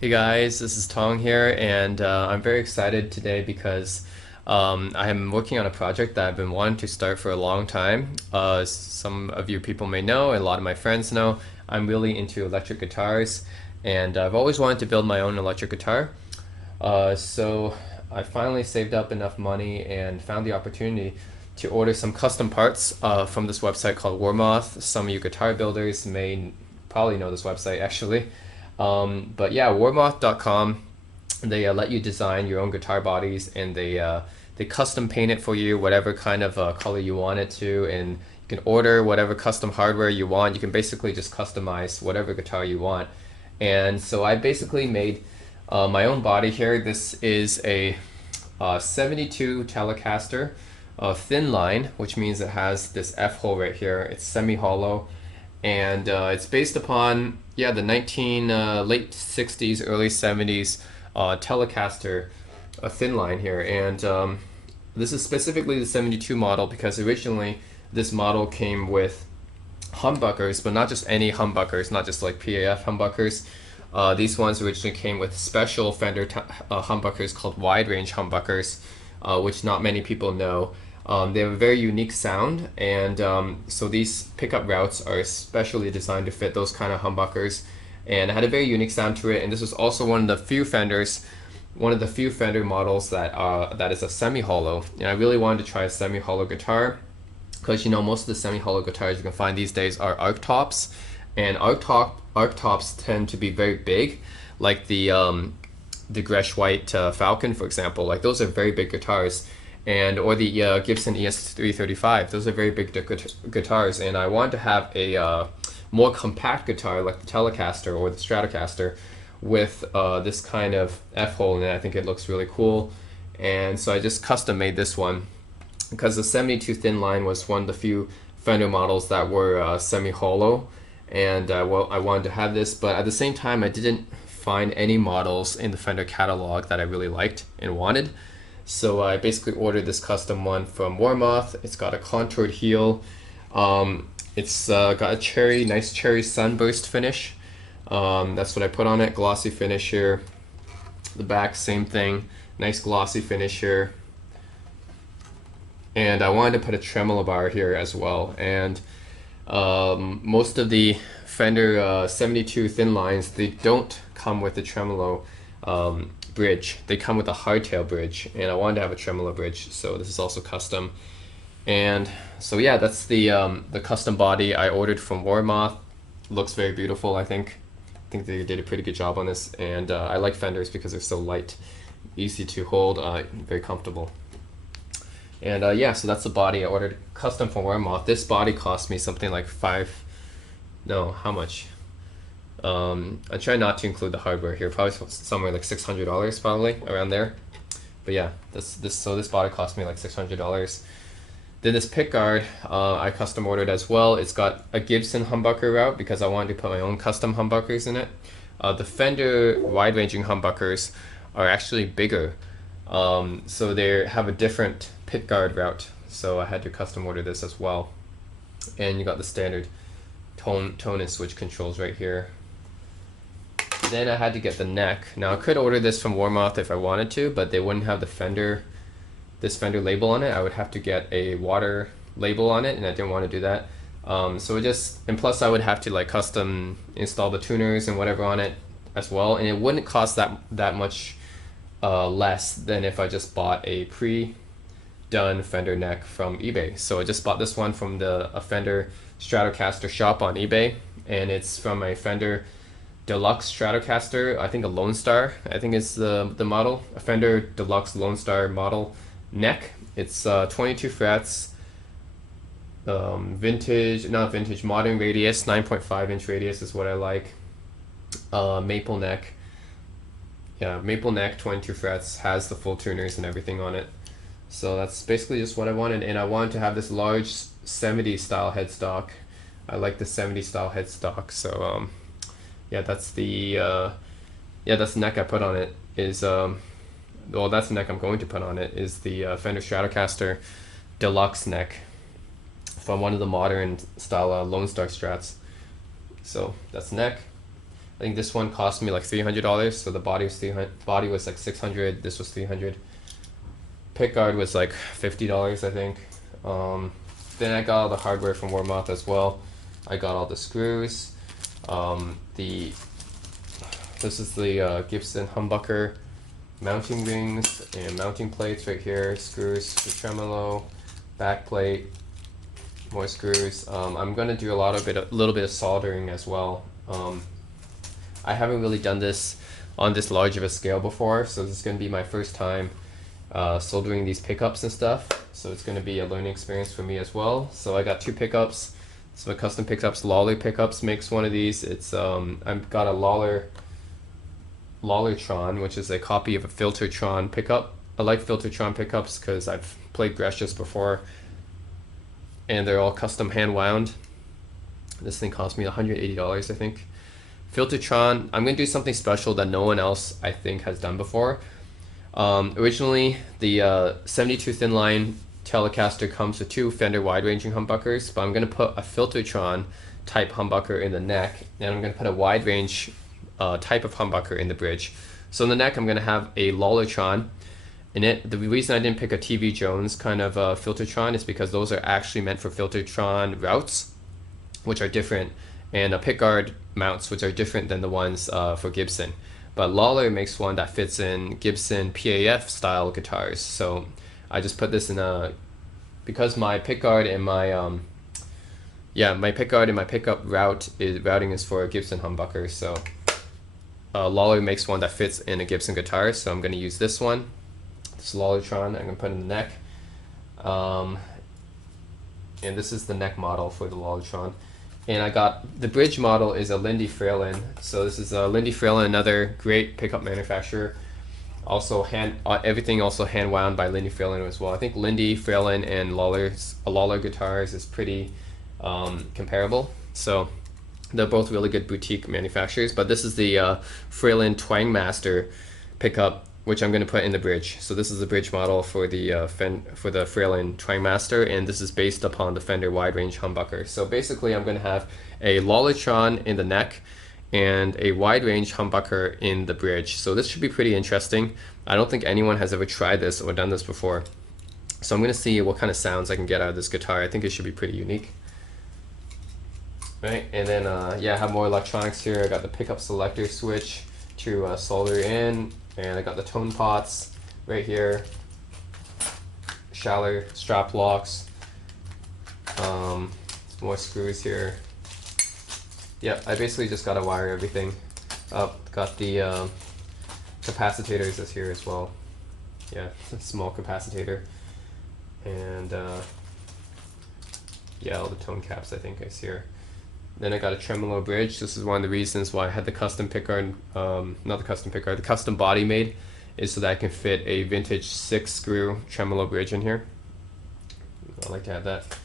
Hey guys, this is Tong here, and I'm very excited today because I am working on a project that I've been wanting to start for a long time. Some of you people may know, and a lot of my friends know, I'm really into electric guitars, and I've always wanted to build my own electric guitar. So I finally saved up enough money and found the opportunity to order some custom parts from this website called Warmoth. Some of you guitar builders may probably know this website actually. But yeah, warmoth.com, they let you design your own guitar bodies, and they custom paint it for you, whatever kind of color you want it to, and you can order whatever custom hardware you want. You can basically just customize whatever guitar you want. And so I basically made my own body here. This is a 72 Telecaster Thinline, which means it has this F hole right here. It's semi-hollow, and it's based upon the late 60s, early 70s Telecaster Thinline here, and this is specifically the 72 model because originally this model came with humbuckers, but not just any humbuckers, not just like PAF humbuckers. These ones originally came with special Fender humbuckers called wide range humbuckers, which not many people know. They have a very unique sound, and so these pickup routes are especially designed to fit those kind of humbuckers, and it had a very unique sound to it. And this was also one of the few Fender models that is a semi-hollow. And I really wanted to try a semi-hollow guitar because most of the semi-hollow guitars you can find these days are arc tops, and arc tops tend to be very big, like the Gresh White Falcon, for example. Like those are very big guitars, or the Gibson ES335. Those are very big guitars, and I wanted to have a more compact guitar like the Telecaster or the Stratocaster with this kind of F-hole in it. I think it looks really cool, and so I just custom made this one because the 72 Thinline was one of the few Fender models that were semi-hollow, and I wanted to have this, but at the same time I didn't find any models in the Fender catalog that I really liked and wanted. So I basically ordered this custom one from Warmoth. It's got a contoured heel. It's got a nice cherry sunburst finish. That's what I put on it. Glossy finish here. The back, same thing. Nice glossy finish here. And I wanted to put a tremolo bar here as well. And most of the Fender 72 Thinlines, they don't come with the tremolo bridge. They come with a hardtail bridge, and I wanted to have a tremolo bridge, so this is also custom. And so yeah, that's the custom body I ordered from Warmoth. Looks very beautiful. I think they did a pretty good job on this, and I like Fenders because they're so light, easy to hold, very comfortable. And yeah, so that's the body I ordered custom from Warmoth. This body cost me something like how much? I try not to include the hardware here, probably somewhere like $600, probably around there. But yeah, so this body cost me like $600. Then this pickguard I custom ordered as well. It's got a Gibson humbucker route because I wanted to put my own custom humbuckers in it. The Fender wide-ranging humbuckers are actually bigger, so they have a different pickguard route. So I had to custom order this as well. And you got the standard tone and switch controls right here. Then I had to get the neck. Now I could order this from Warmoth if I wanted to, but they wouldn't have this Fender label on it. I would have to get a water label on it, and I didn't want to do that. And plus I would have to like custom install the tuners and whatever on it as well, and it wouldn't cost that much less than if I just bought a pre-done Fender neck from eBay. So I just bought this one from a Fender Stratocaster shop on eBay, and it's from a Fender Deluxe Stratocaster, I think a Lone Star, I think is the model, a Fender Deluxe Lone Star model neck. It's 22 frets, not vintage, modern radius, 9.5 inch radius is what I like. Maple neck, 22 frets, has the full tuners and everything on it. So that's basically just what I wanted, and I wanted to have this large 70 style headstock. I like the 70 style headstock, so yeah, that's the neck I put on it. That's the neck I'm going to put on it, is the Fender Stratocaster Deluxe neck from one of the modern style Lone Star Strats. So that's neck. I think this one cost me like $300, so the body was like $600. This was $300. Pickguard was like $50, I think. Then I got all the hardware from Warmoth as well. I got all the screws. This is the Gibson humbucker mounting rings and mounting plates right here. Screws for tremolo, back plate, more screws. I'm gonna do a little bit of soldering as well. I haven't really done this on this large of a scale before, so this is gonna be my first time soldering these pickups and stuff. So it's gonna be a learning experience for me as well. So I got 2 pickups. So custom pickups. Lollar Pickups makes one of these. It's I've got a Lollartron, which is a copy of a Filtertron pickup. I like Filtertron pickups because I've played Greshus before, and they're all custom hand wound. This thing cost me $180, I think. Filtertron, I'm gonna do something special that no one else I think has done before. Originally, the 72 Thinline Telecaster comes with 2 Fender wide-ranging humbuckers, but I'm going to put a Filtertron type humbucker in the neck, and I'm going to put a wide-range type of humbucker in the bridge. So in the neck, I'm going to have a Lollartron in it. The reason I didn't pick a TV Jones kind of Filtertron is because those are actually meant for Filtertron routes, which are different, and pickguard mounts, which are different than the ones for Gibson. But Lollar makes one that fits in Gibson PAF style guitars. So I just put this in because my pickguard and my pickup routing is for a Gibson humbucker. So Lollar makes one that fits in a Gibson guitar. So I'm going to use this one, this Lollartron. I'm going to put in the neck, and this is the neck model for the Lollartron. And I got the bridge model is a Lindy Fralin. So this is a Lindy Fralin, another great pickup manufacturer. Also everything also hand wound by Lindy Fralin as well. I think Lindy Fralin and Lollar guitars is pretty comparable. So they're both really good boutique manufacturers. But this is the Fralin Twangmaster pickup, which I'm going to put in the bridge. So this is the bridge model for the Fralin Twangmaster, and this is based upon the Fender wide range humbucker. So basically, I'm going to have a Lollartron in the neck and a wide range humbucker in the bridge. So this should be pretty interesting. I don't think anyone has ever tried this or done this before. So I'm going to see what kind of sounds I can get out of this guitar. I think it should be pretty unique. Right, and then yeah, I have more electronics here. I got the pickup selector switch to solder in, and I got the tone pots right here, shallow strap locks, more screws here. Yep, I basically just got to wire everything up. Got the capacitors is here as well. Yeah, small capacitor, and yeah, all the tone caps I think is here. Then I got a tremolo bridge. This is one of the reasons why I had the custom pickguard, not the custom pickguard, the custom body made, is so that I can fit a vintage 6-screw tremolo bridge in here. I like to have that.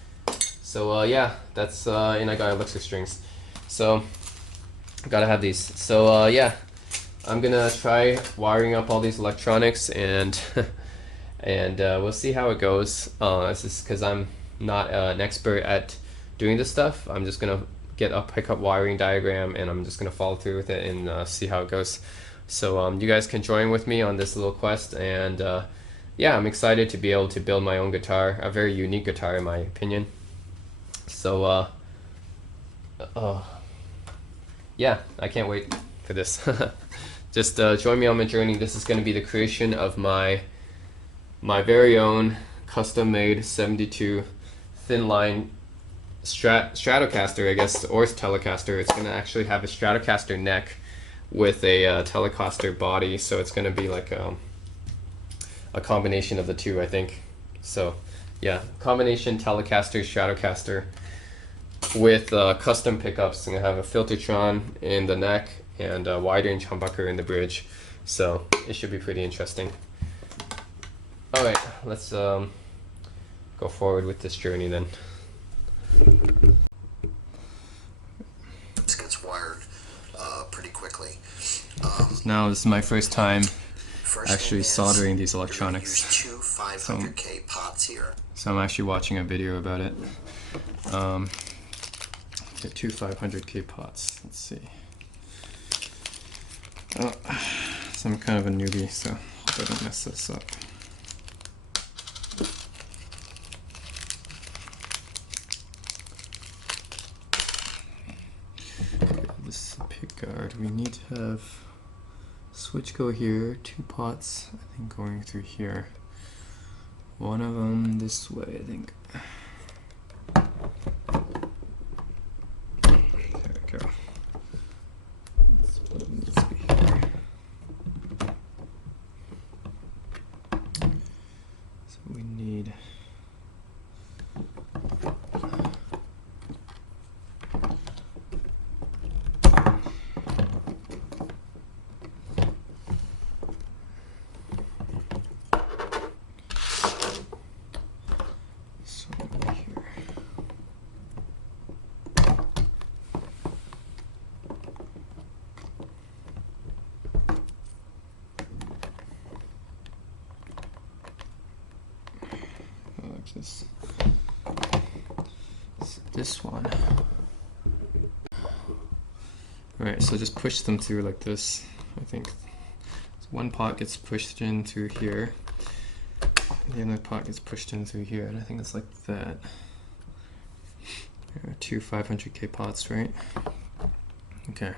So yeah, that's and I got electric strings. So gotta have these. So yeah, I'm gonna try wiring up all these electronics, and and we'll see how it goes. This is because I'm not an expert at doing this stuff. I'm just gonna get a pickup wiring diagram, and I'm just gonna follow through with it and see how it goes. So you guys can join with me on this little quest, and yeah, I'm excited to be able to build my own guitar, a very unique guitar in my opinion. So yeah, I can't wait for this. Just join me on my journey. This is going to be the creation of my very own custom-made 72 Thinline Stratocaster, I guess, or Telecaster. It's going to actually have a Stratocaster neck with a Telecaster body, so it's going to be like a combination of the two, I think. So yeah, combination Telecaster, Stratocaster with custom pickups. I'm going to have a Filtertron in the neck and a wide range humbucker in the bridge. So it should be pretty interesting. Alright, let's go forward with this journey then. This gets wired pretty quickly. Now this is my first time actually soldering these electronics. Use two 500K pots here. So I'm actually watching a video about it. Get two 500K pots. Let's see. Oh, so I'm kind of a newbie, so hope I don't mess this up. This pickguard, we need to have switch go here, 2 pots, I think going through here. One of them this way, I think. There we go. This one needs to be here. So we need this one. Alright, so just push them through like this. I think so one pot gets pushed in through here. The other pot gets pushed in through here, and I think it's like that. There are 2 500K pots, right? Okay. And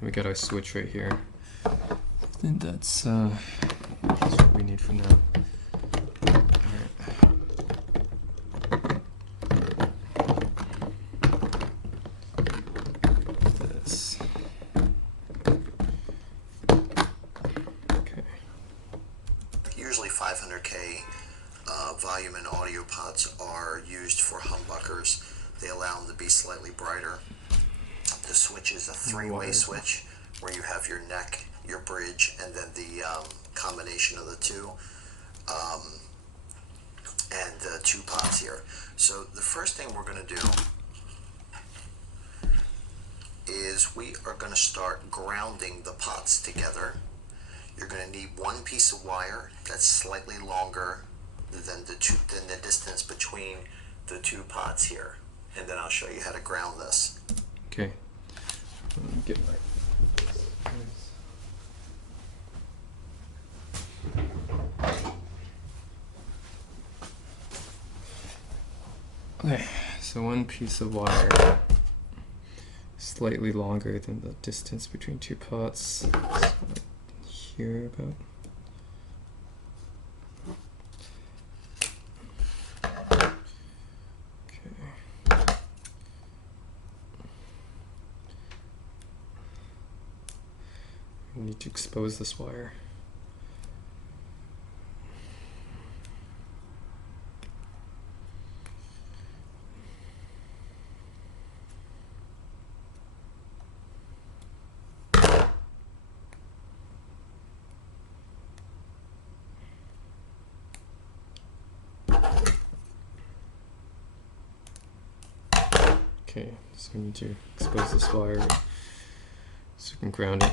we got our switch right here. I think that's what we need for now. Usually 500K volume and audio pots are used for humbuckers. They allow them to be slightly brighter. The switch is a 3-way switch where you have your neck, your bridge, and then the combination of the two. And the 2 pots here. So the first thing we're going to do is we are going to start grounding the pots together. You're going to need 1 piece of wire that's slightly longer than the distance between the 2 pots here, and then I'll show you how to ground this. Okay. Let me get my. Okay, so 1 piece of wire, slightly longer than the distance between 2 pots. So like here about. Okay. We need to expose this wire. Okay, so we need to expose this wire so we can ground it.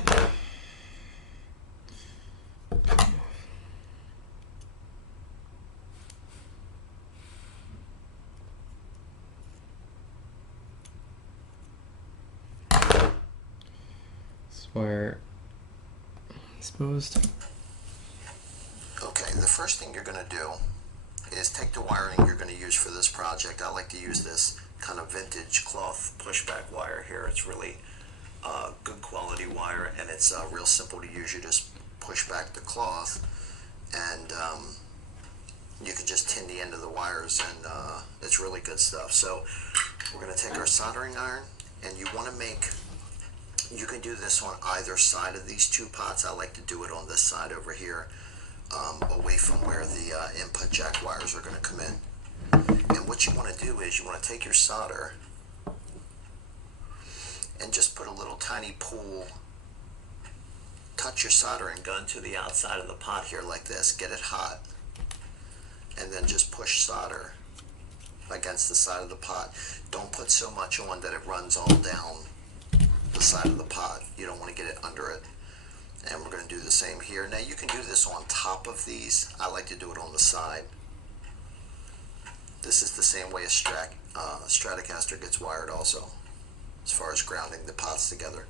This wire exposed. Okay, the first thing you're going to do is take the wiring you're going to use for this project. I like to use this kind of vintage cloth pushback wire here. It's really good quality wire, and it's real simple to use. You just push back the cloth, and you can just tin the end of the wires, and it's really good stuff. So we're going to take our soldering iron, and you want to make, you can do this on either side of these 2 pots. I like to do it on this side over here, away from where the input jack wires are going to come in. And what you want to do is you want to take your solder and just put a little tiny pool, touch your soldering gun to the outside of the pot here like this, get it hot, and then just push solder against the side of the pot. Don't put so much on that it runs all down the side of the pot. You don't want to get it under it. And we're going to do the same here. Now you can do this on top of these. I like to do it on the side. This is the same way a Stratocaster gets wired also, as far as grounding the pots together.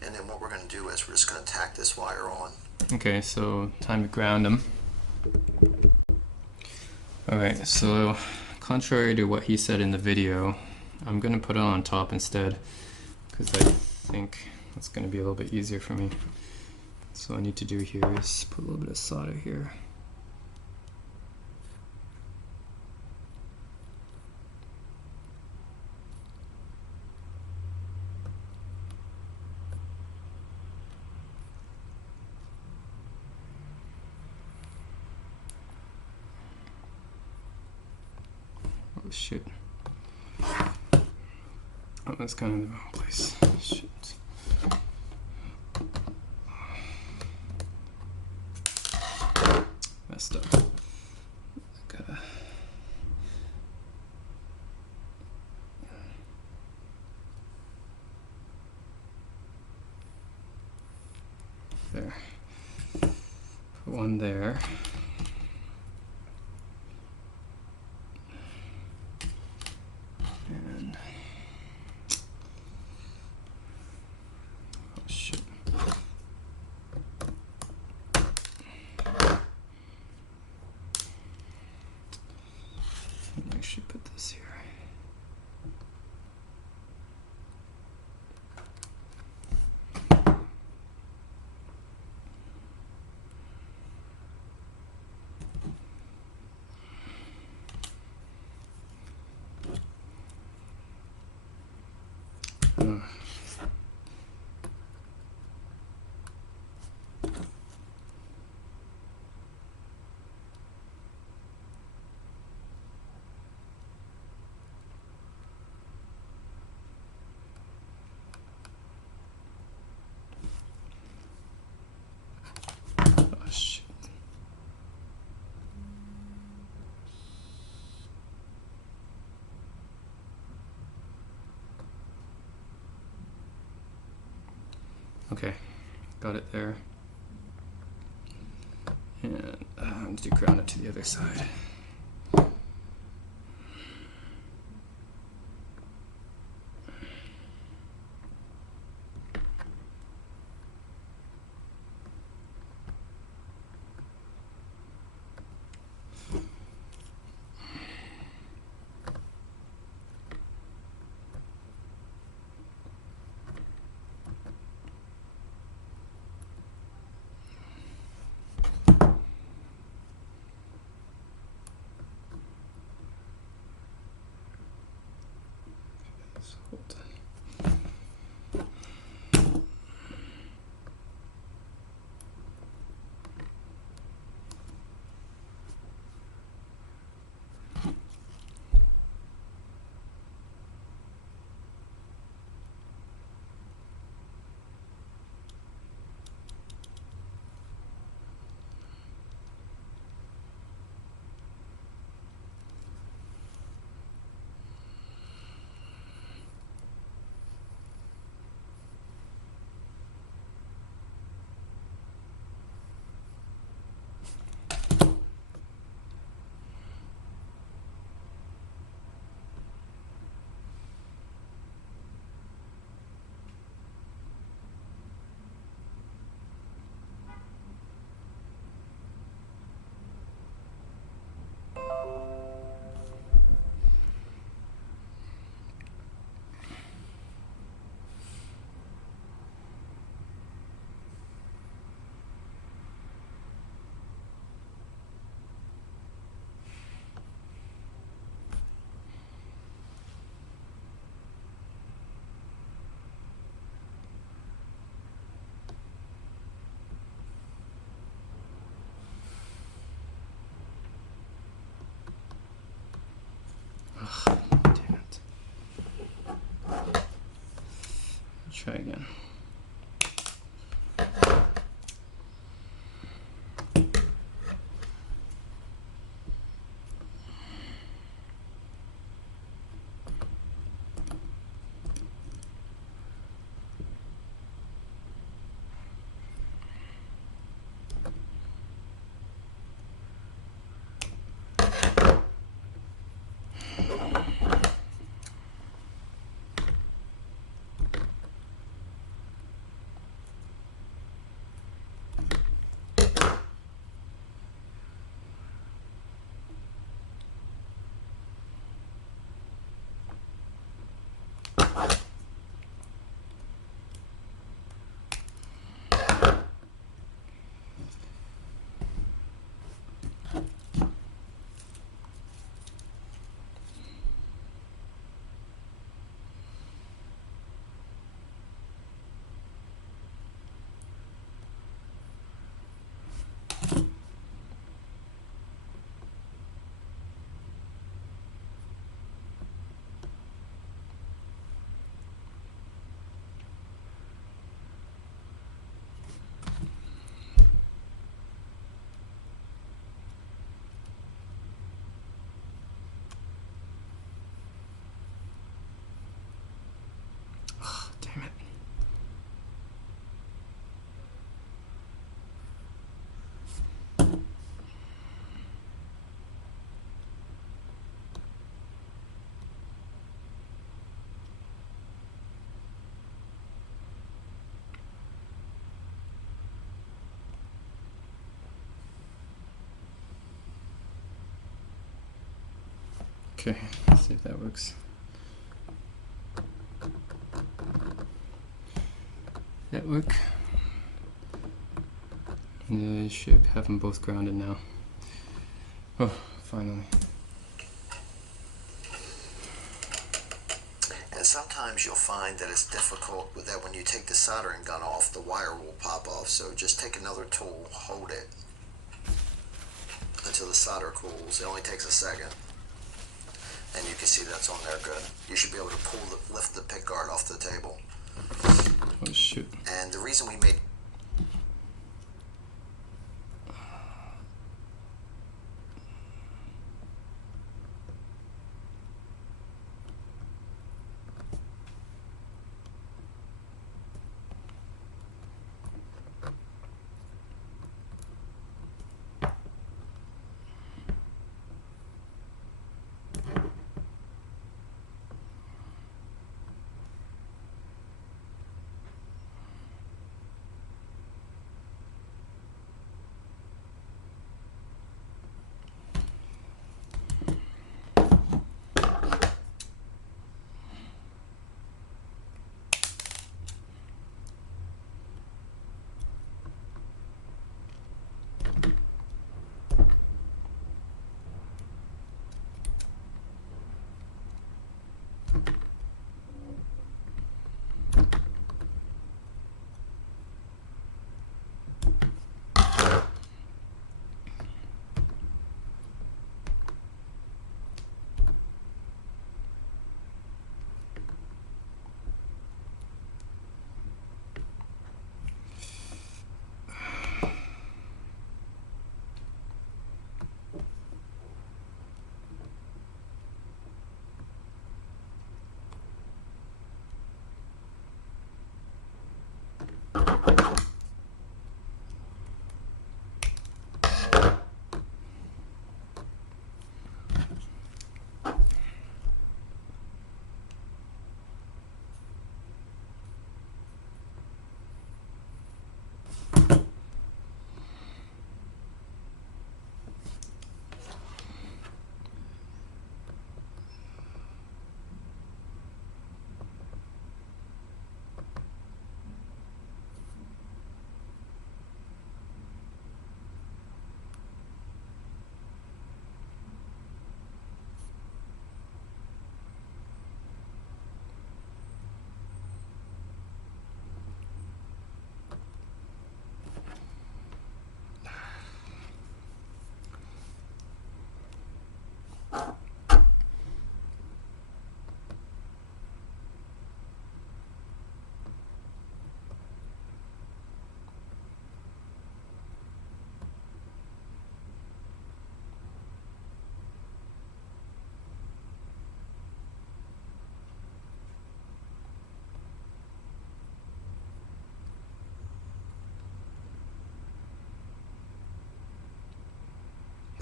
And then what we're going to do is we're just going to tack this wire on. Okay, so time to ground them. Alright, so contrary to what he said in the video, I'm going to put it on top instead, because I think that's going to be a little bit easier for me. So what I need to do here is put a little bit of solder here. Oh shit. Oh, that's kind of the wrong place. Shit. Messed up. Gotta... There. Put one there. And oh shit. I should put this here. Oh shit. Okay, got it there. And I need to ground it to the other side. Hold on. Ugh, damn it. Try again. Okay, let's see if that works. That work? And I should have them both grounded now. Oh, finally. And sometimes you'll find that it's difficult with that when you take the soldering gun off, the wire will pop off. So just take another tool, hold it until the solder cools. It only takes a second. And you can see that's on there good. You should be able to lift the pick guard off the table. Oh shoot. And the reason we made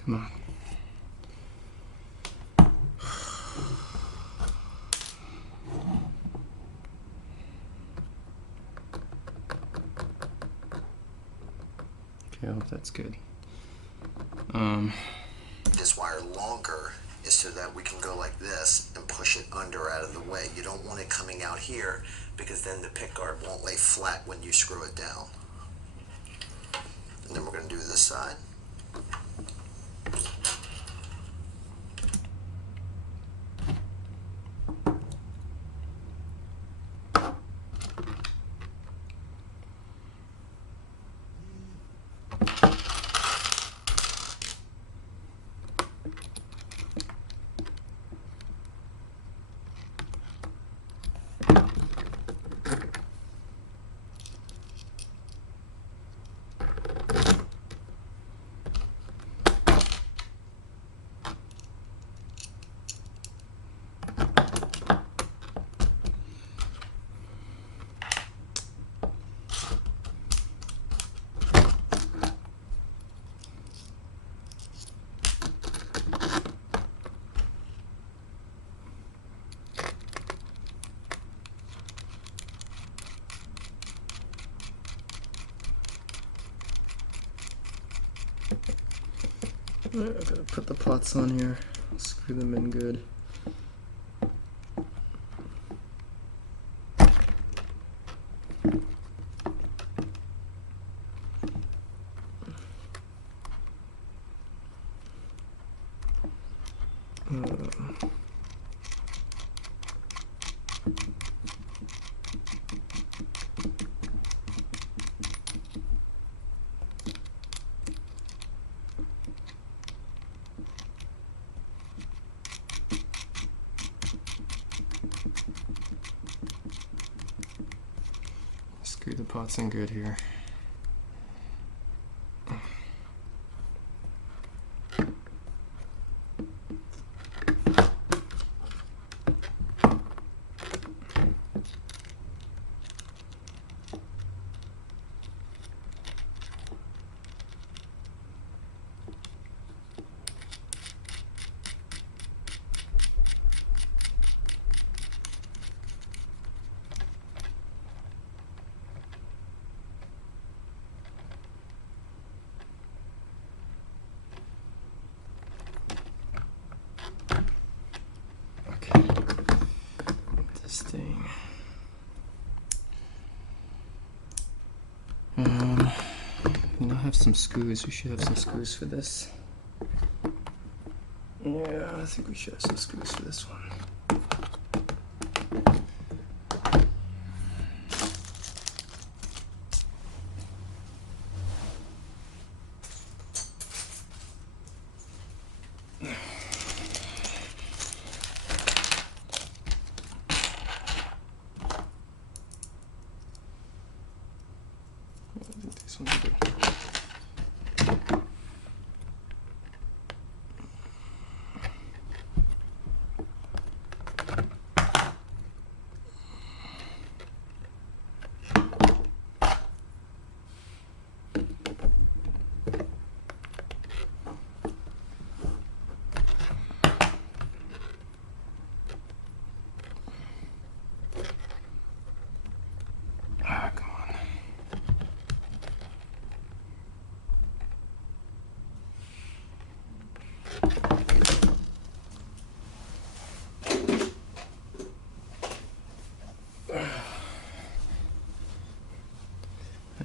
Come on. Okay, I hope that's good. this wire longer is so that we can go like this and push it under out of the way. You don't want it coming out here because then the pick guard won't lay flat when you screw it down. And then we're going to do this side. I gotta put the pots on here. screw them in good. Screw the pots in good here. This thing. We now have some screws. We should have some screws for this. Yeah, I think we should have some screws for this one. These ones are good.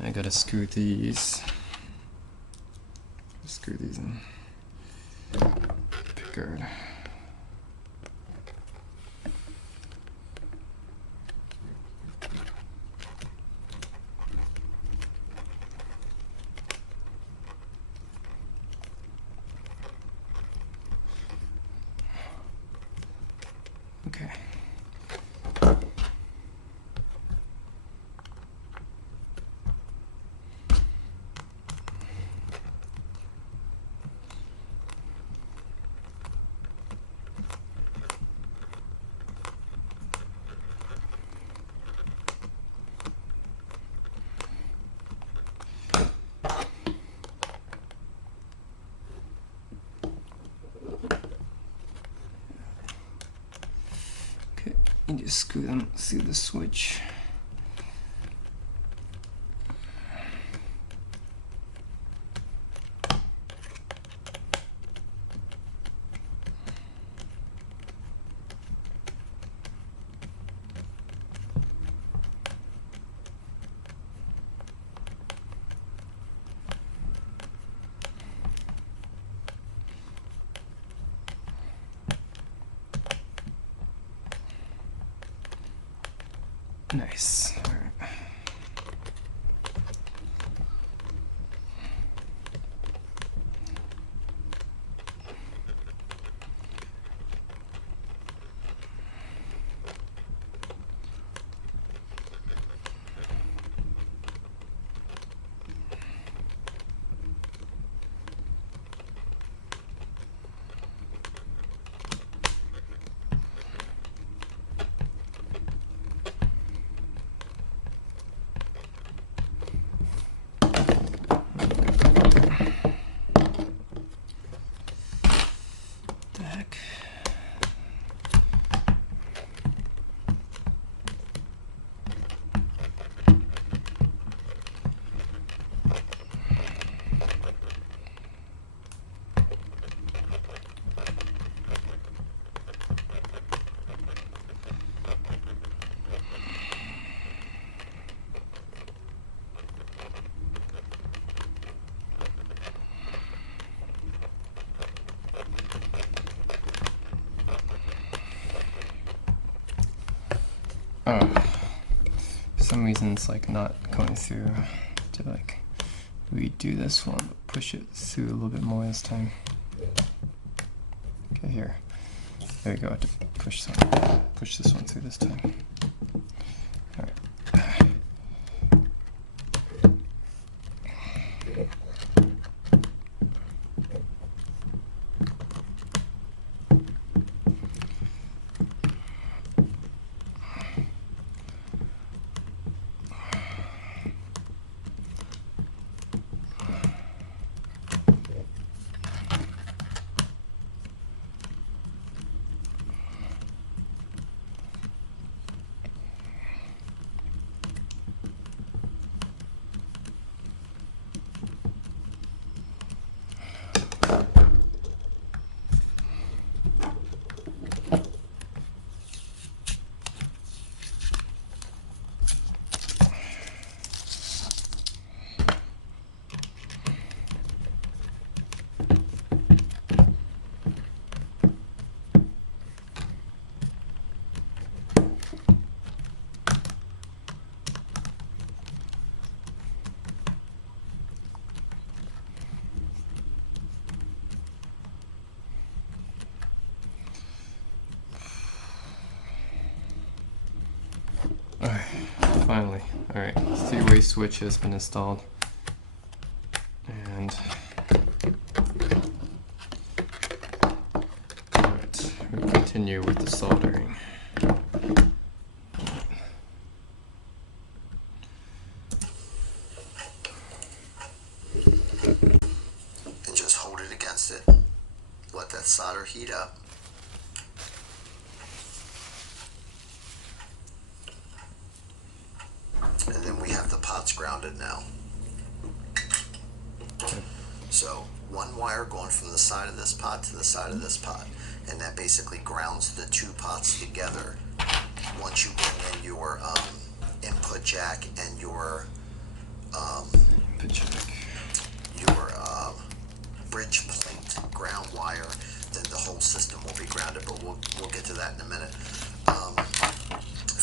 I gotta screw these. Screw these in. Pickguard. Okay. You just screw them through the switch. Nice. All right. reason's like not going through, to like redo this one, but push it through a little bit more this time. Okay, here. There we go. I have to push this one through this time. All right. Alright, finally. Alright, three-way switch has been installed. And alright, we'll continue with the soldering. And just hold it against it. Let that solder heat up. And then we have the pots grounded now. So one wire going from the side of this pot to the side of this pot, and that basically grounds the two pots together. Once you bring in your input jack and your bridge plate ground wire, then the whole system will be grounded, but we'll get to that in a minute.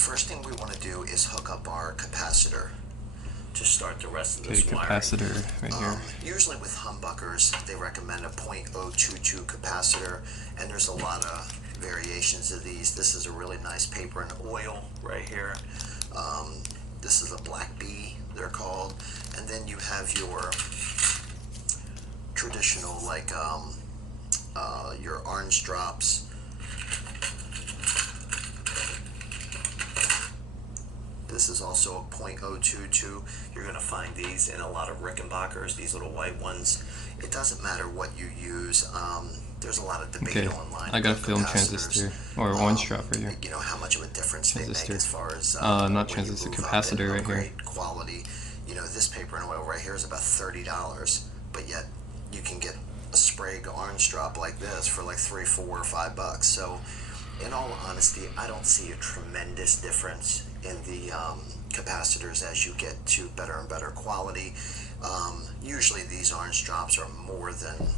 First thing we want to do is hook up our capacitor to start the rest of this wiring. Capacitor right here. Usually with humbuckers, they recommend a .022 capacitor, and there's a lot of variations of these. This is a really nice paper and oil right here. This is a Black Bee, they're called. And then you have your traditional, like your orange drops. This is also a .022. You're going to find these in a lot of Rickenbackers, these little white ones. It doesn't matter what you use. There's a lot of debate online. I got a film transistor, or orange drop right here. You know how much of a difference Transistor. they make as far as not transistor, capacitor right here. Quality. You know, this paper and oil right here is about $30, but yet you can get a Sprague orange drop like this for like $3, $4, or $5. So, in all honesty, I don't see a tremendous difference in the capacitors as you get to better and better quality. Usually these orange drops are more than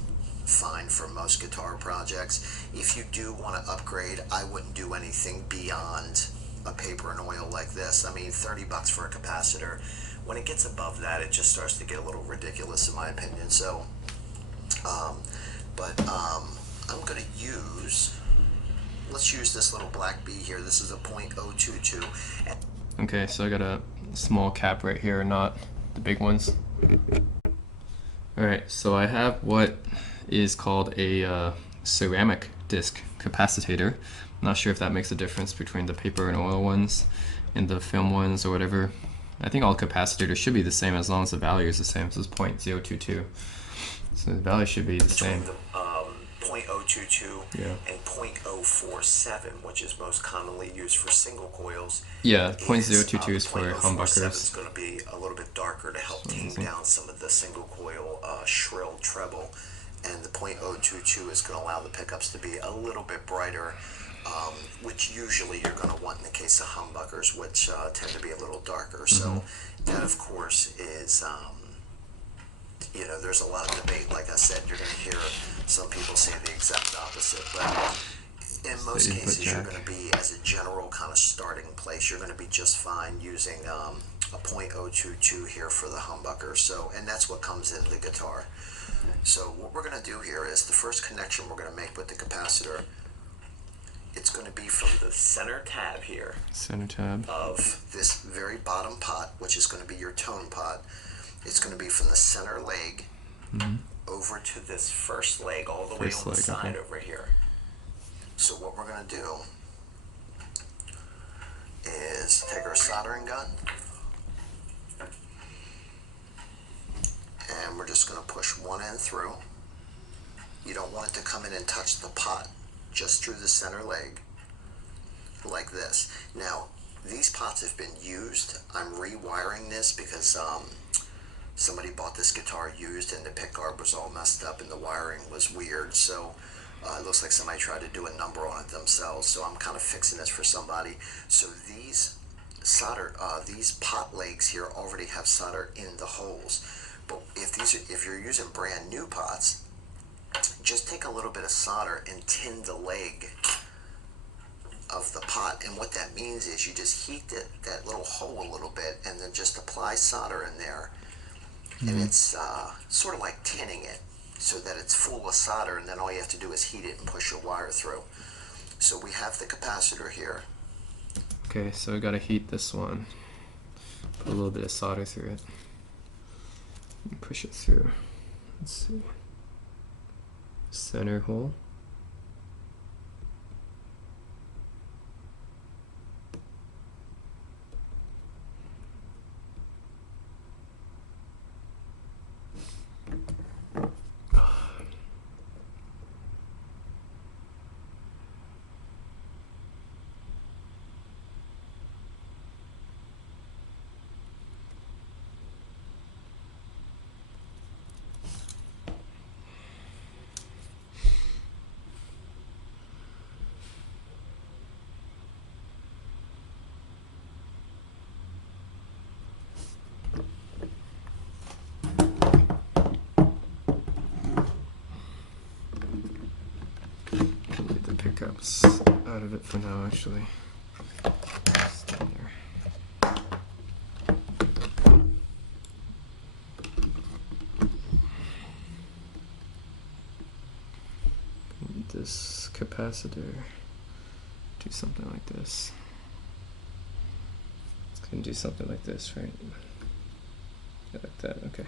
fine for most guitar projects. If you do want to upgrade, I wouldn't do anything beyond a paper and oil like this. I mean, $30 for a capacitor. When it gets above that, it just starts to get a little ridiculous in my opinion. So, I'm going to use, let's use this little Black Bee here. This is a .022. Okay, so I got a small cap right here, not the big ones. Alright, so I have what is called a ceramic disc capacitor. I'm not sure if that makes a difference between the paper and oil ones and the film ones or whatever. I think all capacitors should be the same as long as the value is the same. This is .022. So the value should be the same. .022 and .047, which is most commonly used for single coils. Yeah, .022 is for humbuckers. It's going to be a little bit darker to help tame down some of the single coil shrill treble, and the .022 is going to allow the pickups to be a little bit brighter, which usually you're going to want in the case of humbuckers, which tend to be a little darker. So that, of course, is you know, there's a lot of debate. Like I said, you're going to hear some people say the exact opposite, but in most cases, you're going to be, as a general kind of starting place, you're going to be just fine using a .022 here for the humbucker. So, and that's what comes in the guitar. So what we're going to do here is the first connection we're going to make with the capacitor, it's going to be from the center tab here. Center tab. Of this very bottom pot, which is going to be your tone pot. It's going to be from the center leg over to this first leg, all the way on the side over here. So what we're going to do is take our soldering gun, and we're just going to push one end through. You don't want it to come in and touch the pot, just through the center leg, like this. Now, these pots have been used. I'm rewiring this because somebody bought this guitar used and the pickguard was all messed up and the wiring was weird. So it looks like somebody tried to do a number on it themselves. So I'm kind of fixing this for somebody. So these these pot legs here already have solder in the holes. But if you're using brand new pots, just take a little bit of solder and tin the leg of the pot, and what that means is you just heat that little hole a little bit and then just apply solder in there, and it's sort of like tinning it so that it's full of solder, and then all you have to do is heat it and push your wire through. So we have the capacitor here. Okay, so we gotta heat this one. Put a little bit of solder through it. And push it through. Let's see. Center hole. Get the pickups out of it for now, actually. Stay there. This capacitor, do something like this. It's gonna do something like this, right? Yeah, like that, okay.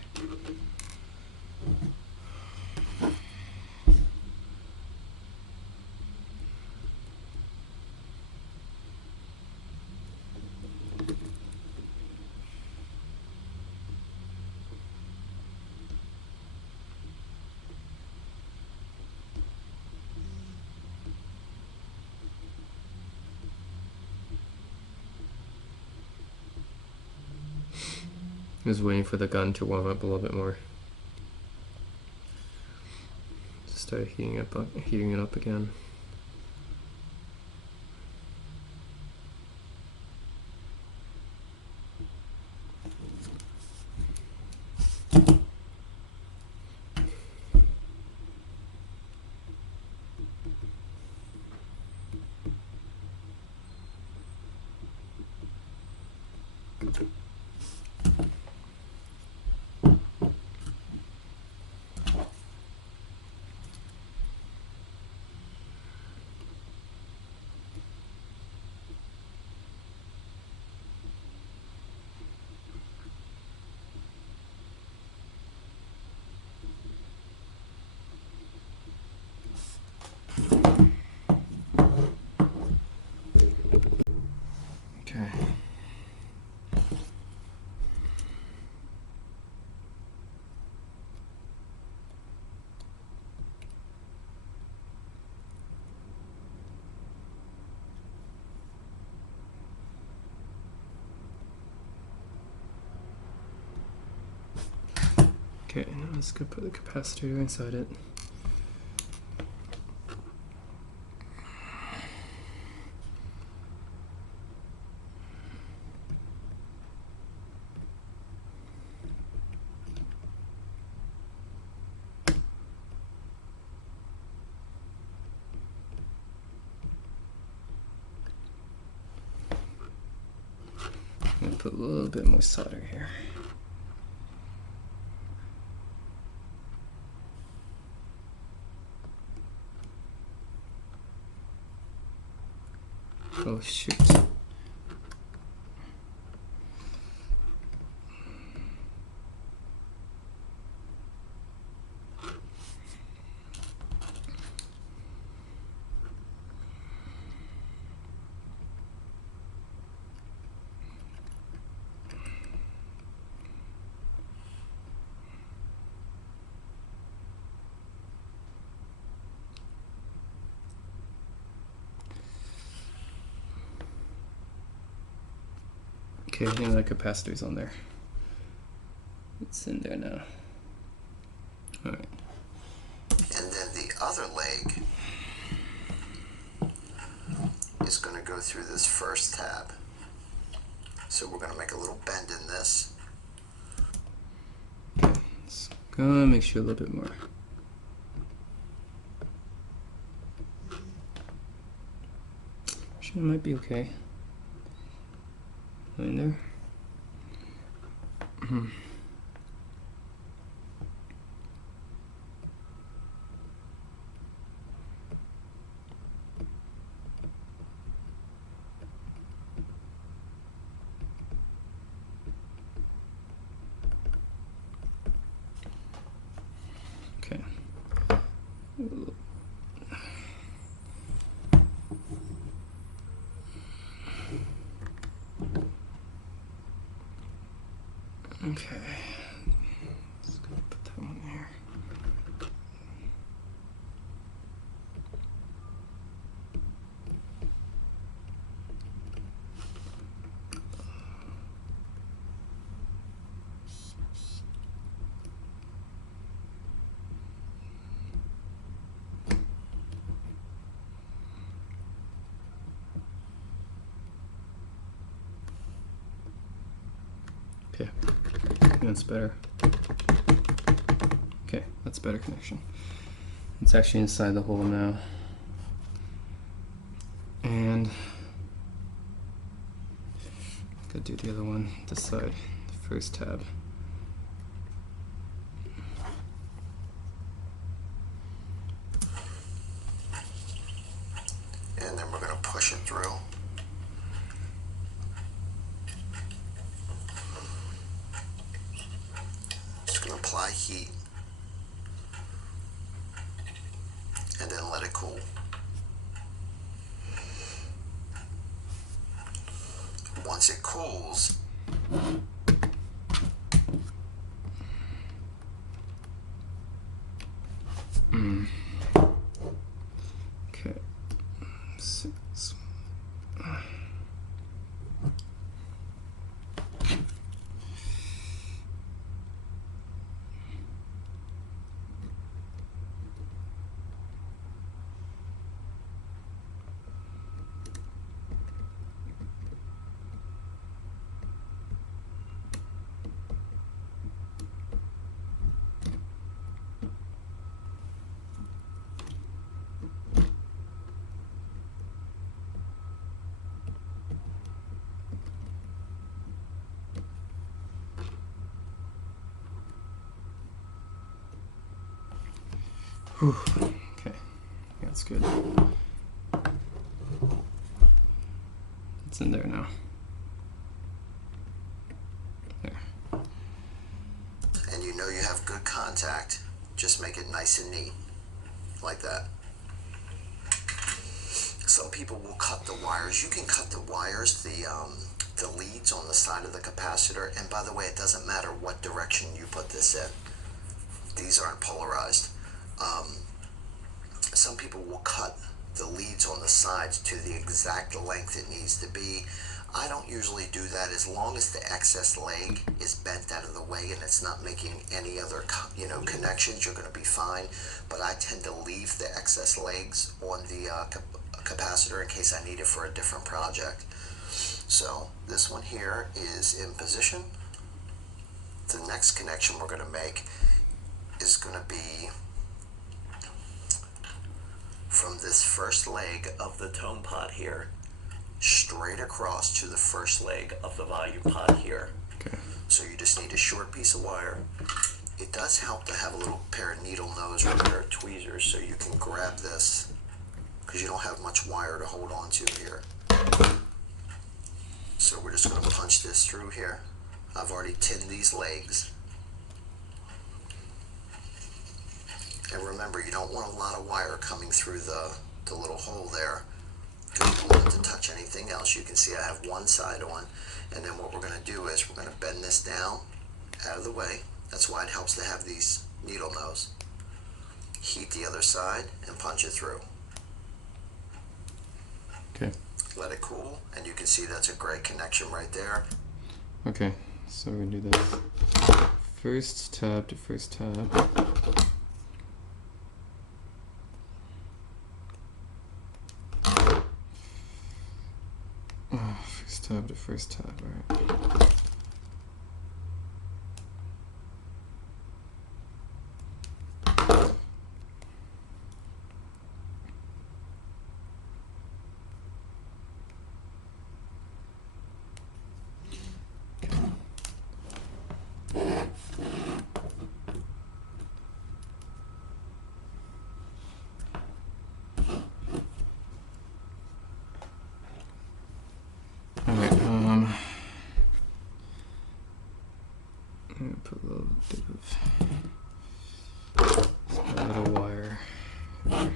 Just waiting for the gun to warm up a little bit more. Start heating it up again. Okay. Okay, now let's go put the capacitor inside it. put a little bit more solder here. Oh shoot. Okay, the capacitor's on there. It's in there now. Alright. And then the other leg is going to go through this first tab. So we're going to make a little bend in this. Let's go make sure a little bit more. Actually, it might be okay. In there. Okay. Okay, let's go put that one there. Okay. That's better. Okay, that's better connection. It's actually inside the hole now. And go do the other one, this side, the first tab. And then we're going to push it through. Apply heat and then let it cool. Once it cools, Okay. Whew. Okay, that's good. It's in there now. There. And you know you have good contact, just make it nice and neat, like that. Some people will cut the wires. You can cut the wires, the leads on the side of the capacitor, and by the way, it doesn't matter what direction you put this in. These aren't polarized. Some people will cut the leads on the sides to the exact length it needs to be. I don't usually do that. As long as the excess leg is bent out of the way and it's not making any other connections, you're going to be fine. But I tend to leave the excess legs on the capacitor in case I need it for a different project. So this one here is in position. The next connection we're going to make is going to be from this first leg of the tone pot here straight across to the first leg of the volume pot here. Okay. So you just need a short piece of wire. It does help to have a little pair of needle nose or a pair of tweezers so you can grab this, because you don't have much wire to hold on to here. So we're just going to punch this through here. I've already tinned these legs. And remember, you don't want a lot of wire coming through the little hole there, because you don't want it to touch anything else. You can see I have one side on, and then what we're going to do is we're going to bend this down out of the way. That's why it helps to have these needle nose. Heat the other side and punch it through. Okay. Let it cool, and you can see that's a great connection right there. Okay, so we're gonna do this. First tab to first tab. Oh, first tab to first tab, alright. Alright, I'm gonna put a little bit of a little wire here.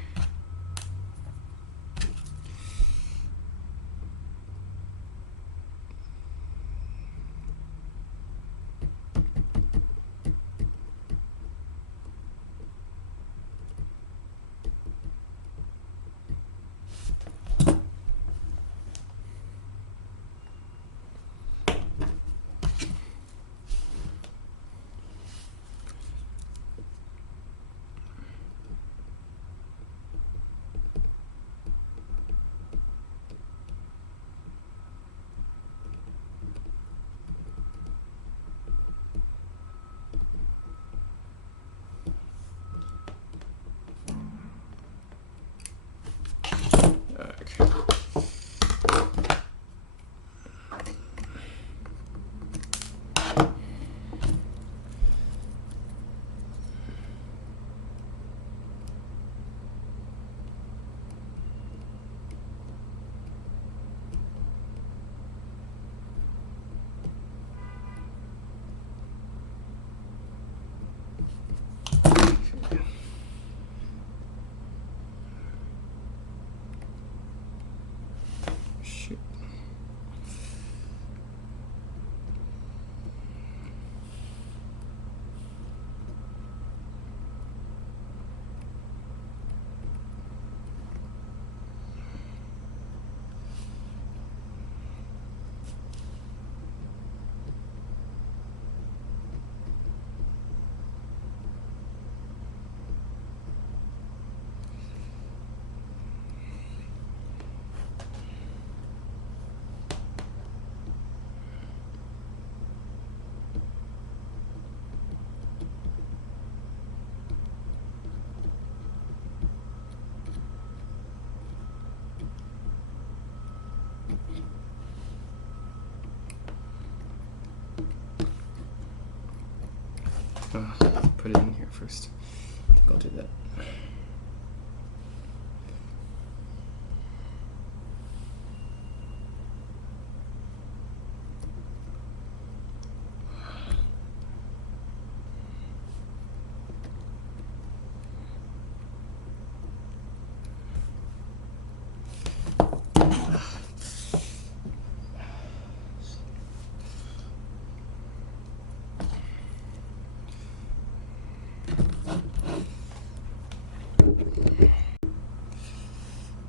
Okay. Shoot. Put it in here first. I think I'll do that.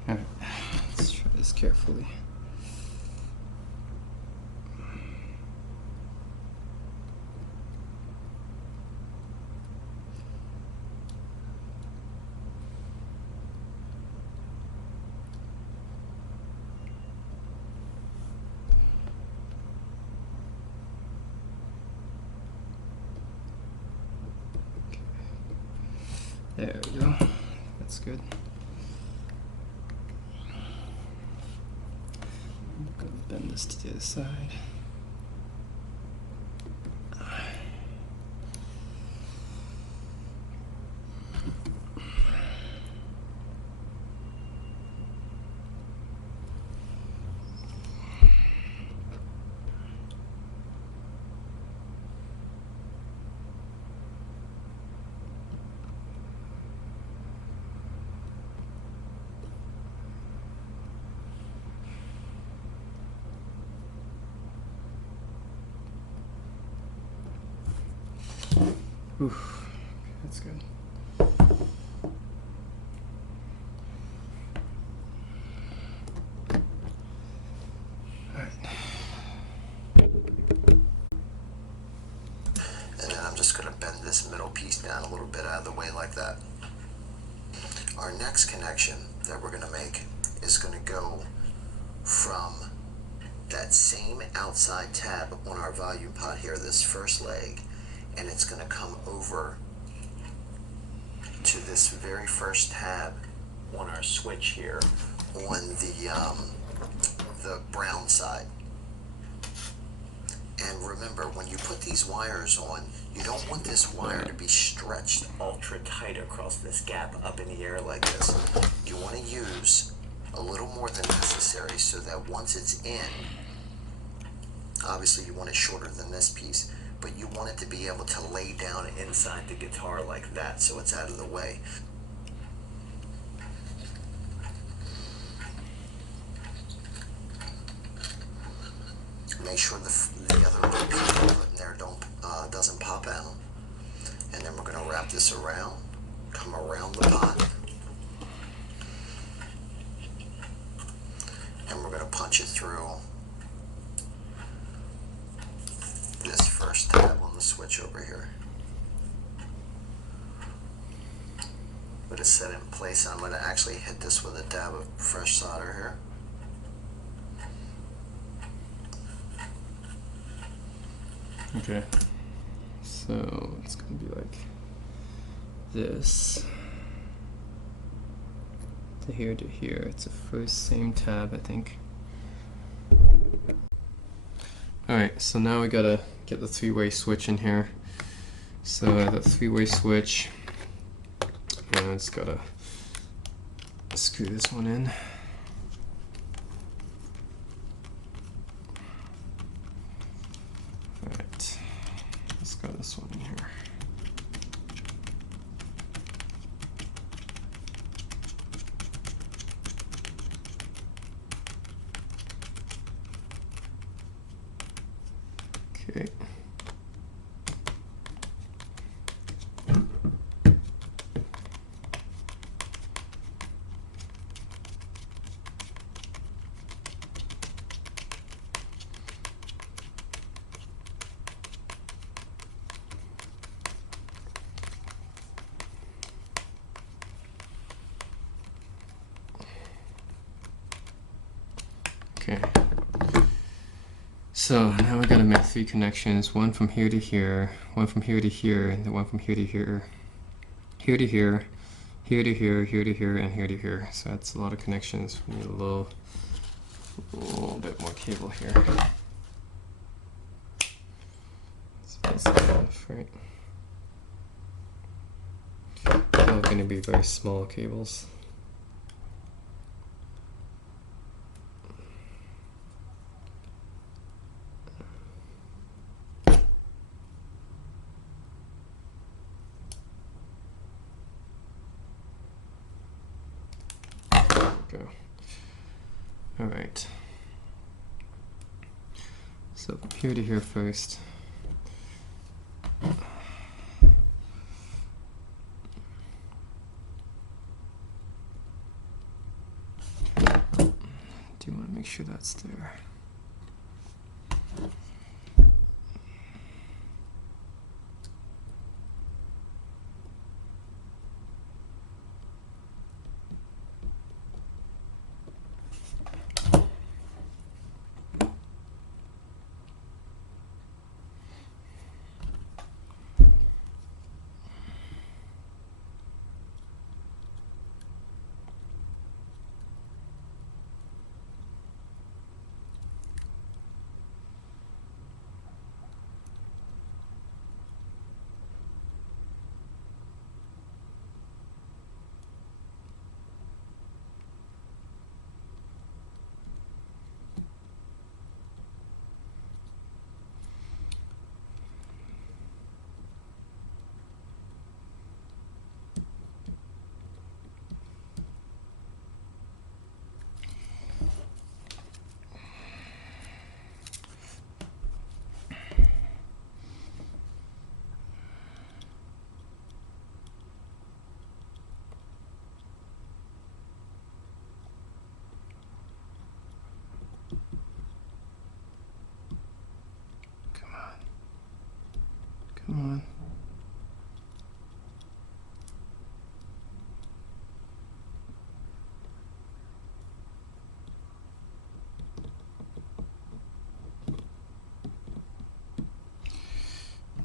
Alright, let's try this carefully. There we go. That's good. Gonna bend this to the other side. Oof, that's good. Alright. And then I'm just going to bend this middle piece down a little bit out of the way like that. Our next connection that we're going to make is going to go from that same outside tab on our volume pot here, this first leg, and it's going to come over to this very first tab on our switch here on the brown side. And remember, when you put these wires on, you don't want this wire to be stretched ultra tight across this gap up in the air like this. You want to use a little more than necessary so that once it's in, obviously you want it shorter than this piece, but you want it to be able to lay down inside the guitar like that so it's out of the way. Make sure the other little piece you put in there doesn't pop out. And then we're going to wrap this around, come around the pot, and we're going to punch it through this first tab on the switch over here. I'm going to set it in place, and I'm going to actually hit this with a dab of fresh solder here. Okay, so it's gonna be like this to here to here. It's the first same tab, I think. Alright, so now we gotta get the three-way switch in here. So the three-way switch, and I just gotta screw this one in. Alright, let's got this one in here. Okay. Okay. So now we gotta make three connections, one from here to here, one from here to here, and then one from here to here, here to here, here to here, here to here, and here to here. So that's a lot of connections. We need a little bit more cable here. So that's enough, right? They're all gonna be very small cables. Go. All right. So from here to here first. Do you want to make sure that's there? Come on.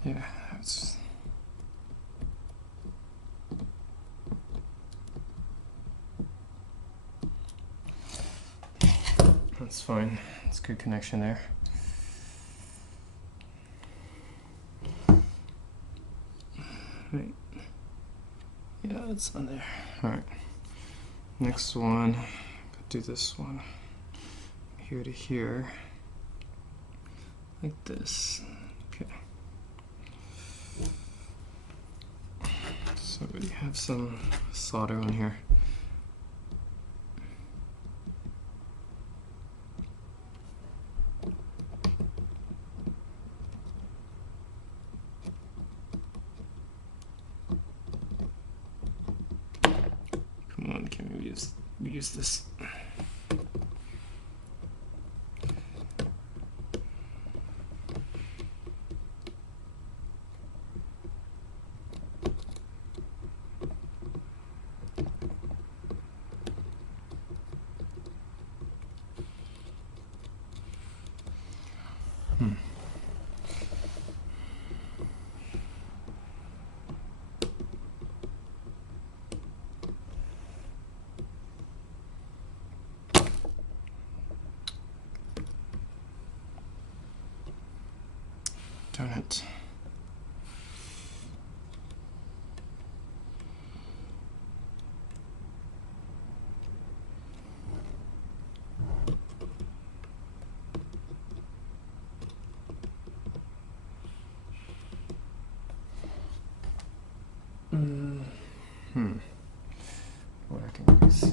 Yeah, that's fine. It's good connection there. Right. Yeah, it's on there. Alright. Next one, do this one. Here to here. Like this. Okay. So we have some solder on here. Come on, can we use this? Darn it. What I can use.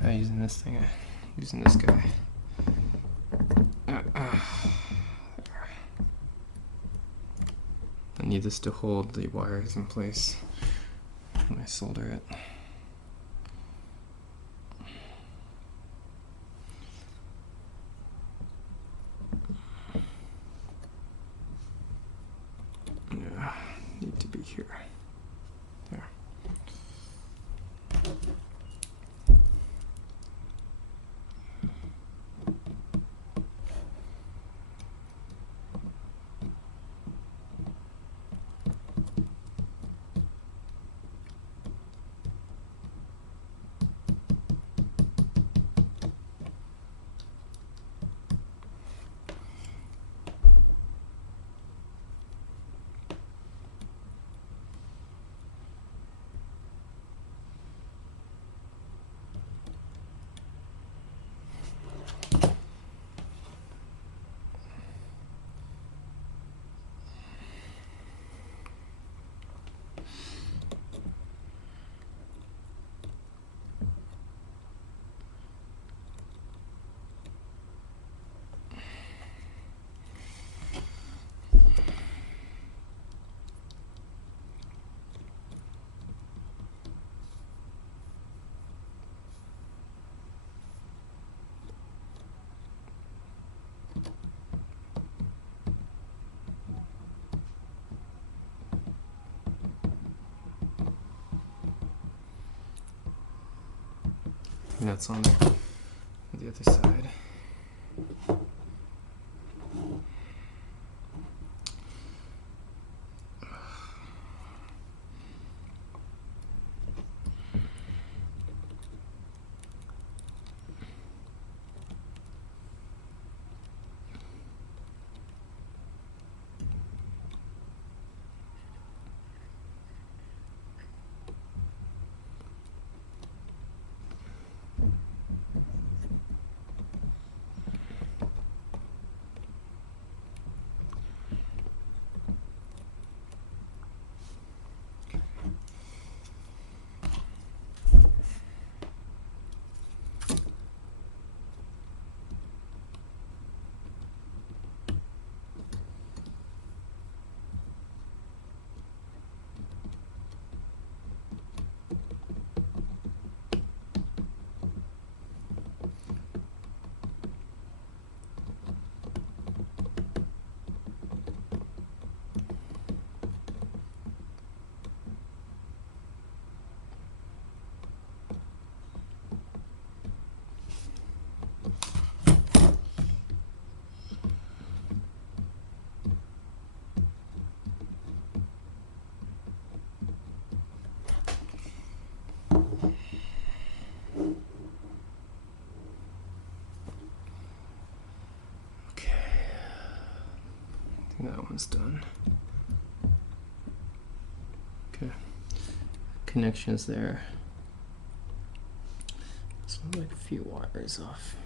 Try using this thing, using this guy. I need this to hold the wires in place when I solder it. Yeah, need to be here. There. And that's on the other side. think that one's done. Okay, connections there. So like a few wires off.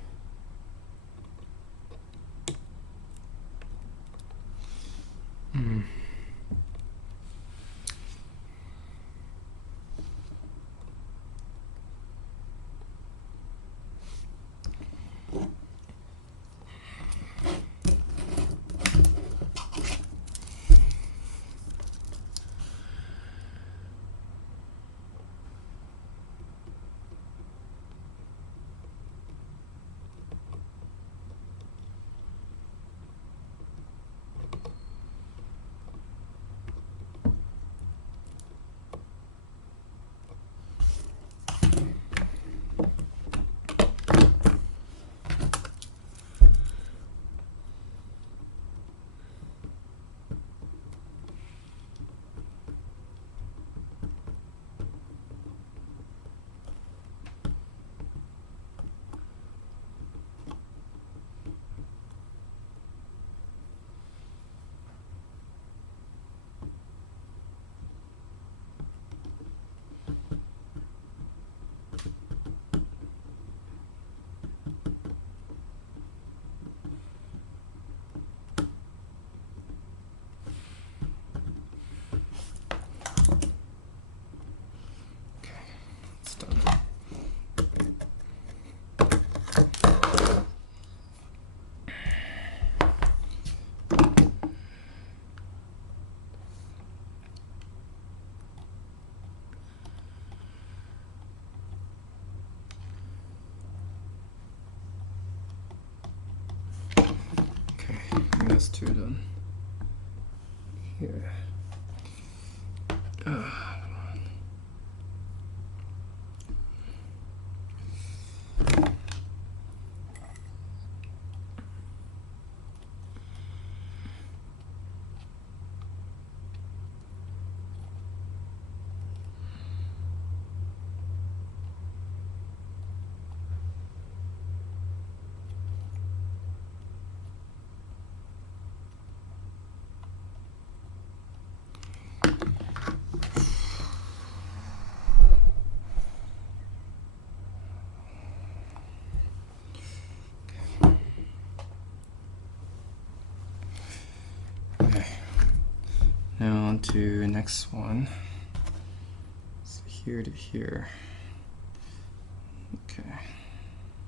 That's two done. Here. Now on to the next one. So here to here. Okay.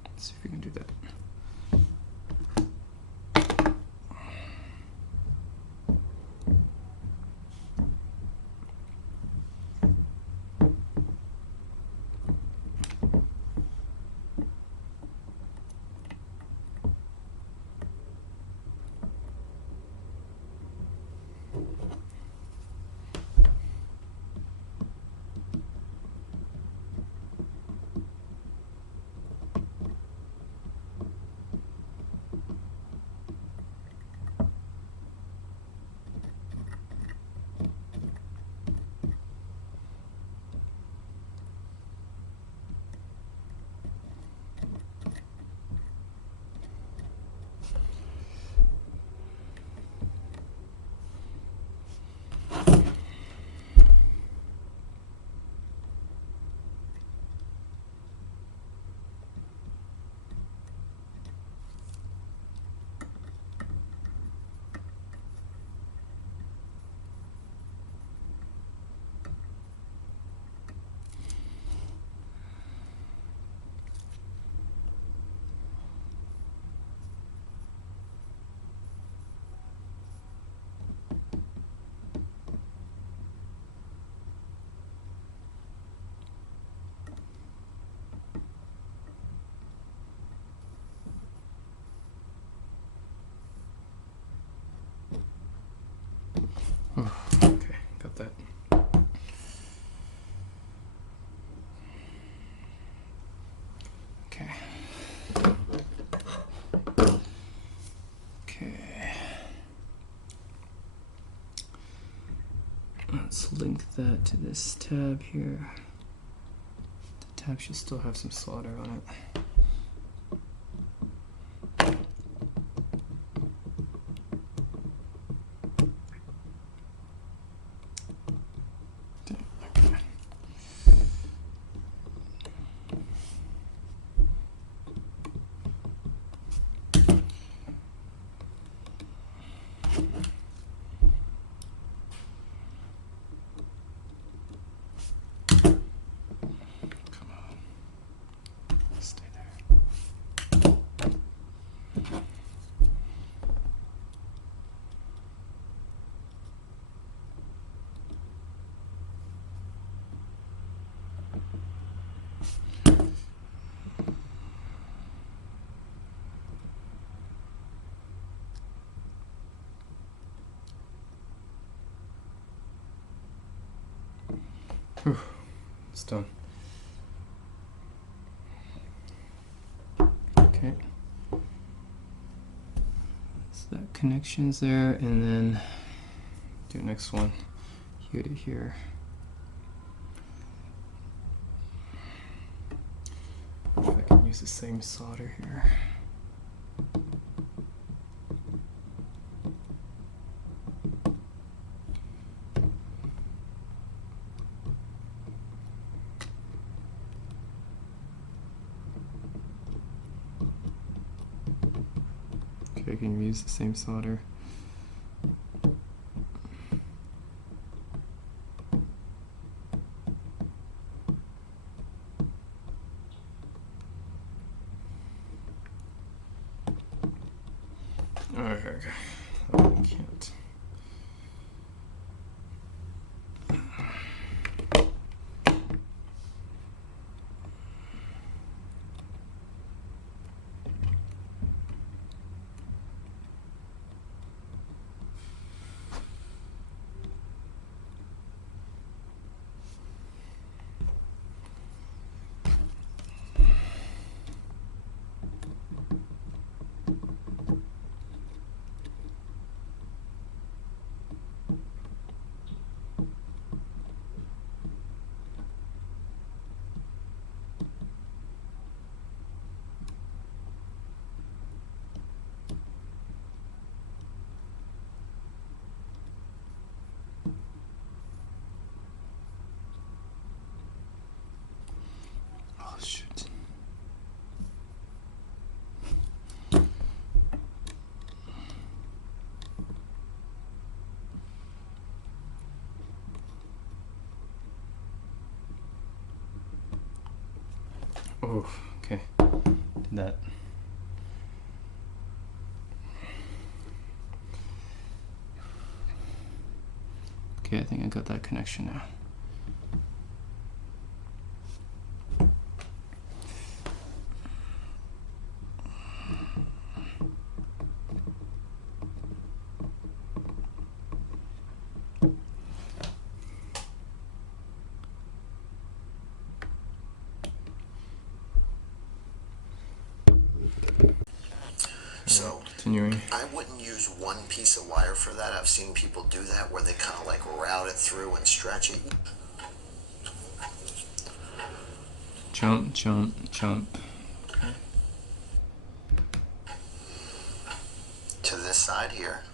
Let's see if we can do that. Okay, got that. Okay. Okay. Let's link that to this tab here. The tab should still have some solder on it. Whew, it's done. Okay. So that connection's there, and then do the next one here to here. If I can use the same solder here. Okay, I can use the same solder. Alright, okay. Oh, I can't. Oh, shoot. Oh, okay. Did that. Okay, I think I got that connection now. So Continuing. I wouldn't use one piece of wire for that. I've seen people do that where they kind of like route it through and stretch it. Jump, jump, jump. To this side here.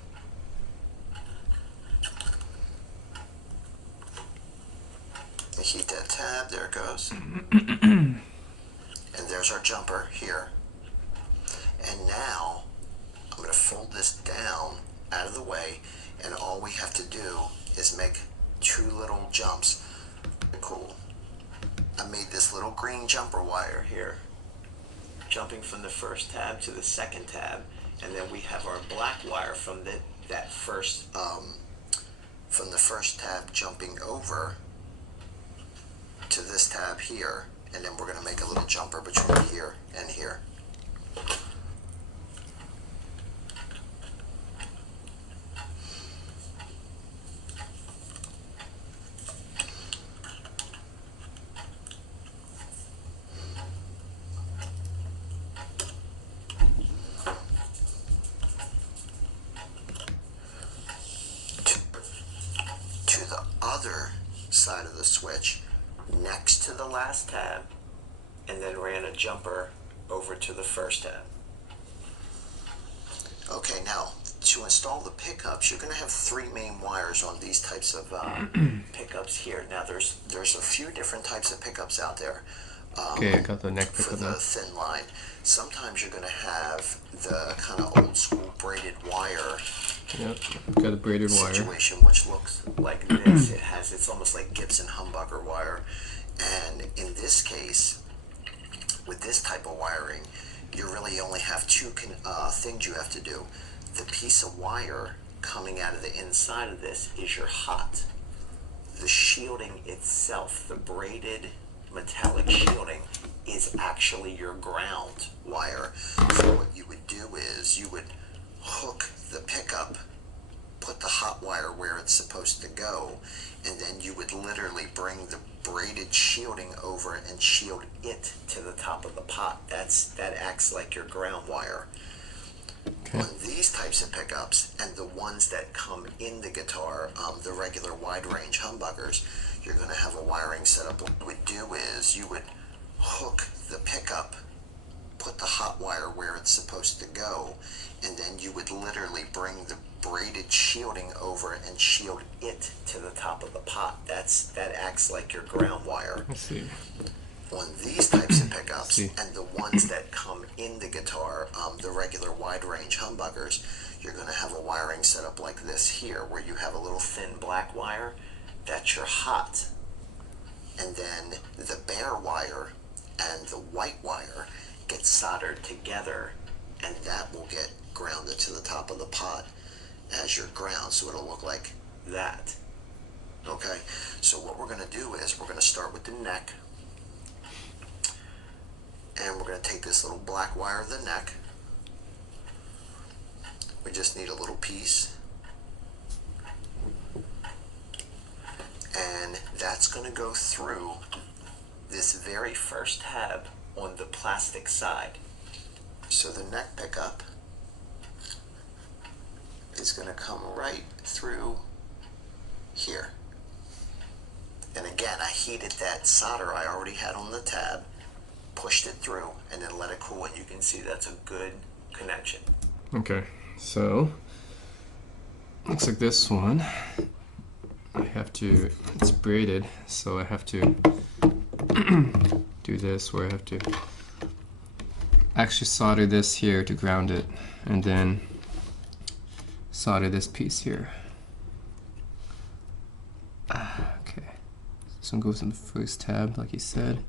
You heat that tab, there it goes. And there's our jumper here. And now I'm going to fold this down out of the way, and all we have to do is make two little jumps. Cool. I made this little green jumper wire here, jumping from the first tab to the second tab, and then we have our black wire from the first tab jumping over to this tab here, and then we're going to make a little jumper between here and here. To the other side of the switch, next to the last tab, and then ran a jumper over to the first tab. Okay, now to install the pickups, you're going to have three main wires on these types of pickups here. Now there's a few different types of pickups out there. Okay, I got the neck For pickup the now. thin line. Sometimes you're going to have the kind of old school braided wire Yep, got a braided wire. situation, which looks like this. It's almost like Gibson humbucker wire. And in this case, with this type of wiring, you really only have two things you have to do. The piece of wire coming out of the inside of this is your hot. The shielding itself, the braided metallic shielding, is actually your ground wire. So what you would do is you would hook the pickup, put the hot wire where it's supposed to go, and then you would literally bring the braided shielding over and shield it to the top of the pot. That acts like your ground wire. Okay. On these types of pickups and the ones that come in the guitar, the regular wide range humbuckers, you're going to have a wiring setup. What you would do is you would hook the pickup, put the hot wire where it's supposed to go, and then you would literally bring the braided shielding over and shield it to the top of the pot. That acts like your ground wire. I see. On these types of pickups See. and the ones that come in the guitar, the regular wide range humbuckers, you're going to have a wiring setup like this here, where you have a little thin black wire. That's your hot. And then the bare wire and the white wire get soldered together, and that will get grounded to the top of the pot as your ground, so it'll look like that. Okay, so what we're going to do is we're going to start with the neck, and we're going to take this little black wire of the neck. We just need a little piece, and that's going to go through this very first tab on the plastic side. So the neck pickup is going to come right through here. And again, I heated that solder I already had on the tab, pushed it through, and then let it cool, and you can see that's a good connection. Okay, so looks like this one. I have to, it's braided, so I have to do this where I have to actually solder this here to ground it, and then solder this piece here. Okay, this one goes in the first tab, like you said.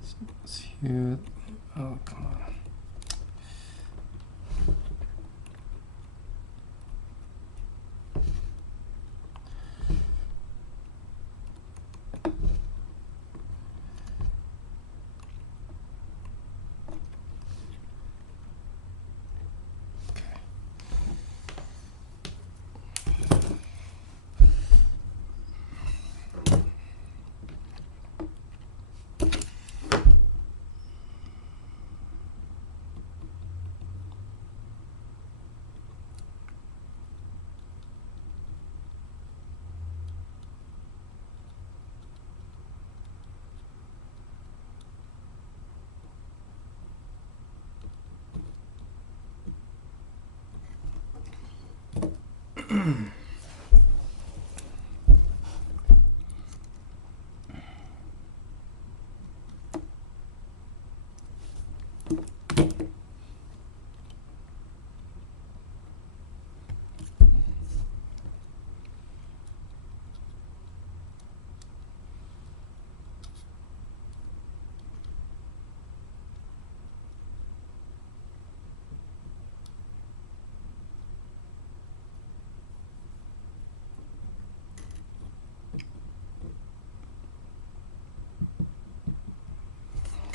So it's here. Oh, come on.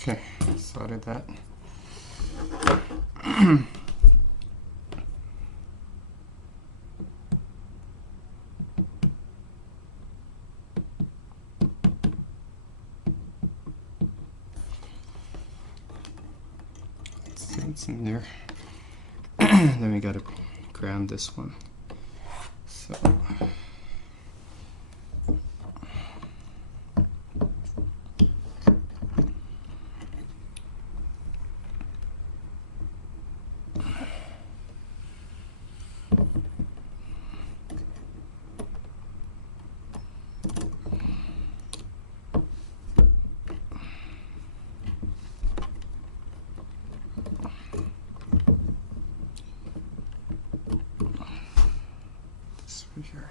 Okay, soldered that. See what's in there. Then we gotta ground this one. So. Here.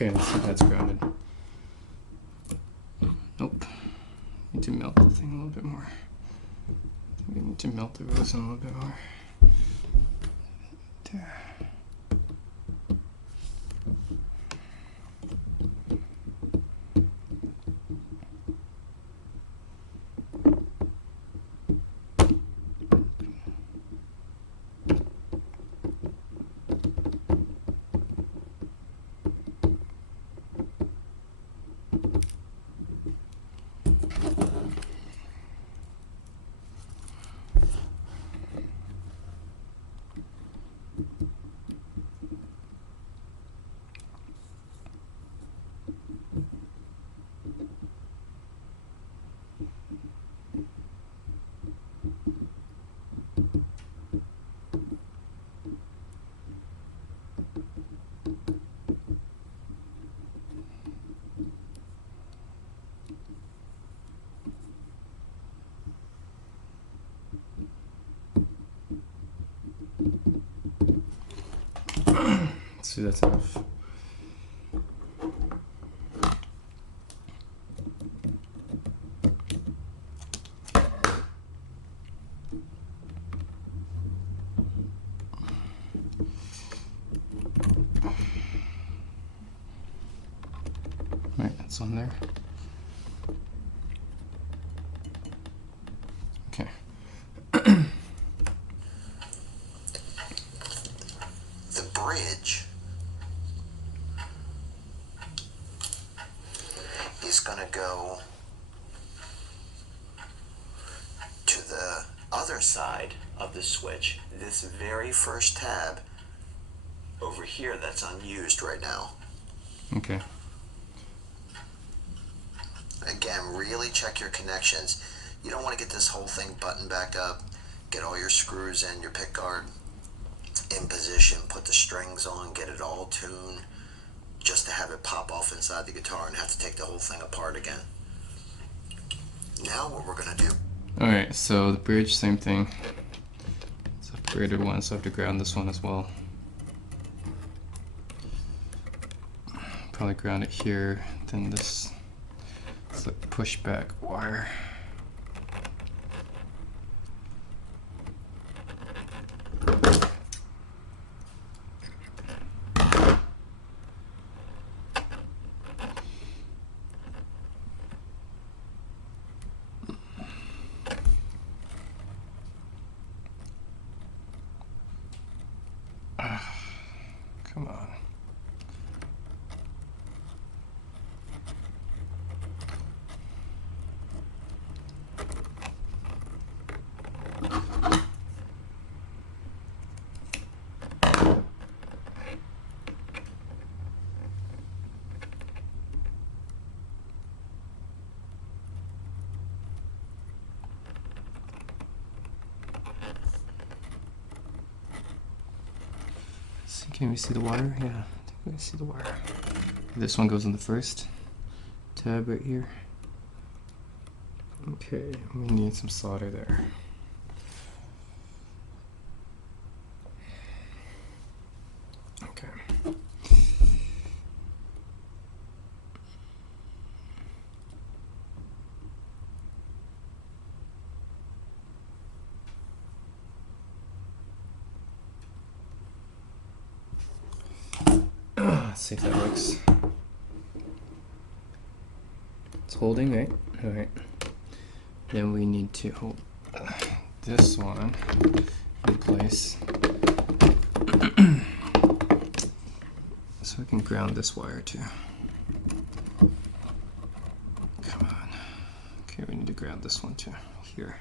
Okay, let's see if that's grounded. Nope. Need to melt the thing a little bit more. We need to melt the rosin a little bit more. There. Let's see, that's enough. Right, that's on there. Okay. The bridge is going to go to the other side of the switch, this very first tab over here that's unused right now. Okay. Again, really check your connections. You don't want to get this whole thing buttoned back up, get all your screws in, your pick guard in position, put the strings on, get it all tuned, just to have it pop off inside the guitar and have to take the whole thing apart again. Now what we're going to do. Alright, so the bridge, same thing. It's a graded one, so I have to ground this one as well. Probably ground it here, then this is a pushback wire. Come on. Can we see the wire? Yeah, I think we can see the wire. This one goes in the first tab right here. Okay, we need some solder there. Okay. Let's see if that works. It's holding, right? Alright. Then we need to hold this one in place. So we can ground this wire too. Come on. Okay, we need to ground this one too. Here.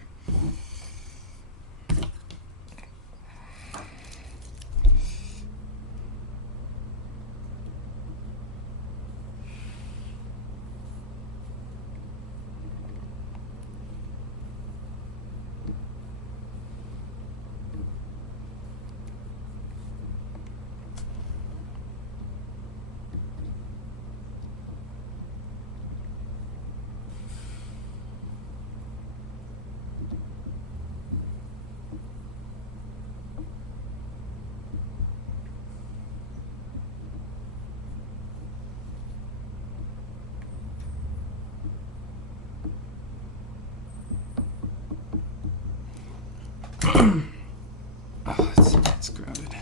Oh, it's grounded.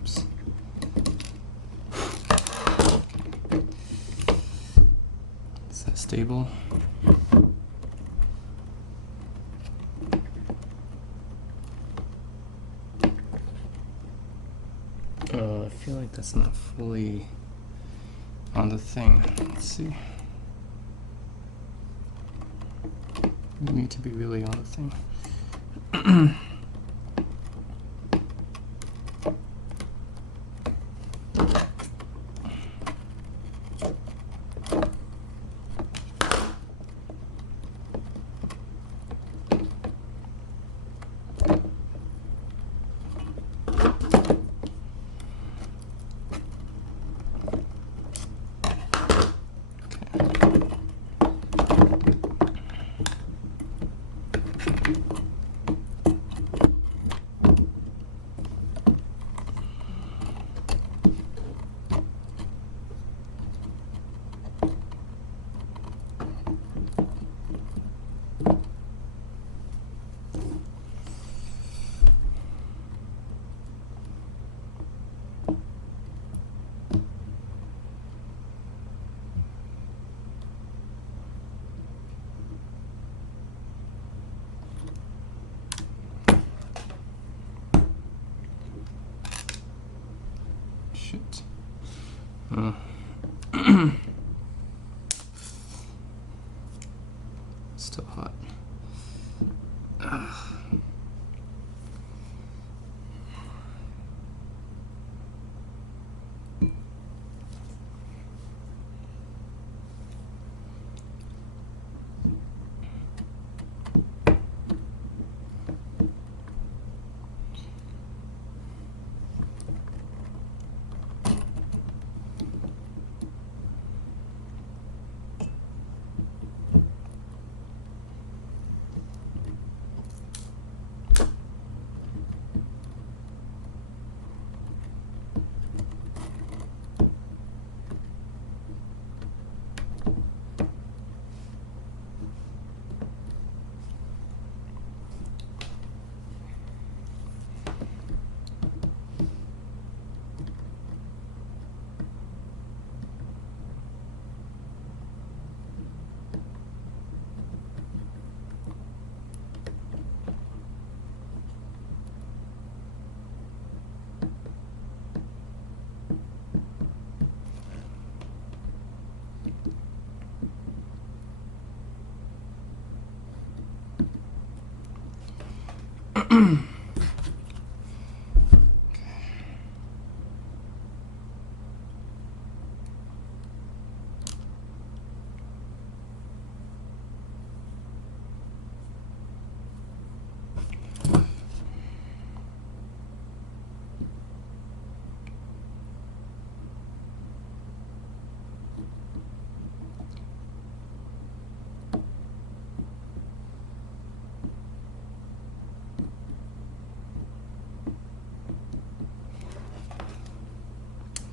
Oops. Is that stable? I feel like that's not fully on the thing. Let's see. We need to be really on the thing. Shit. Still hot.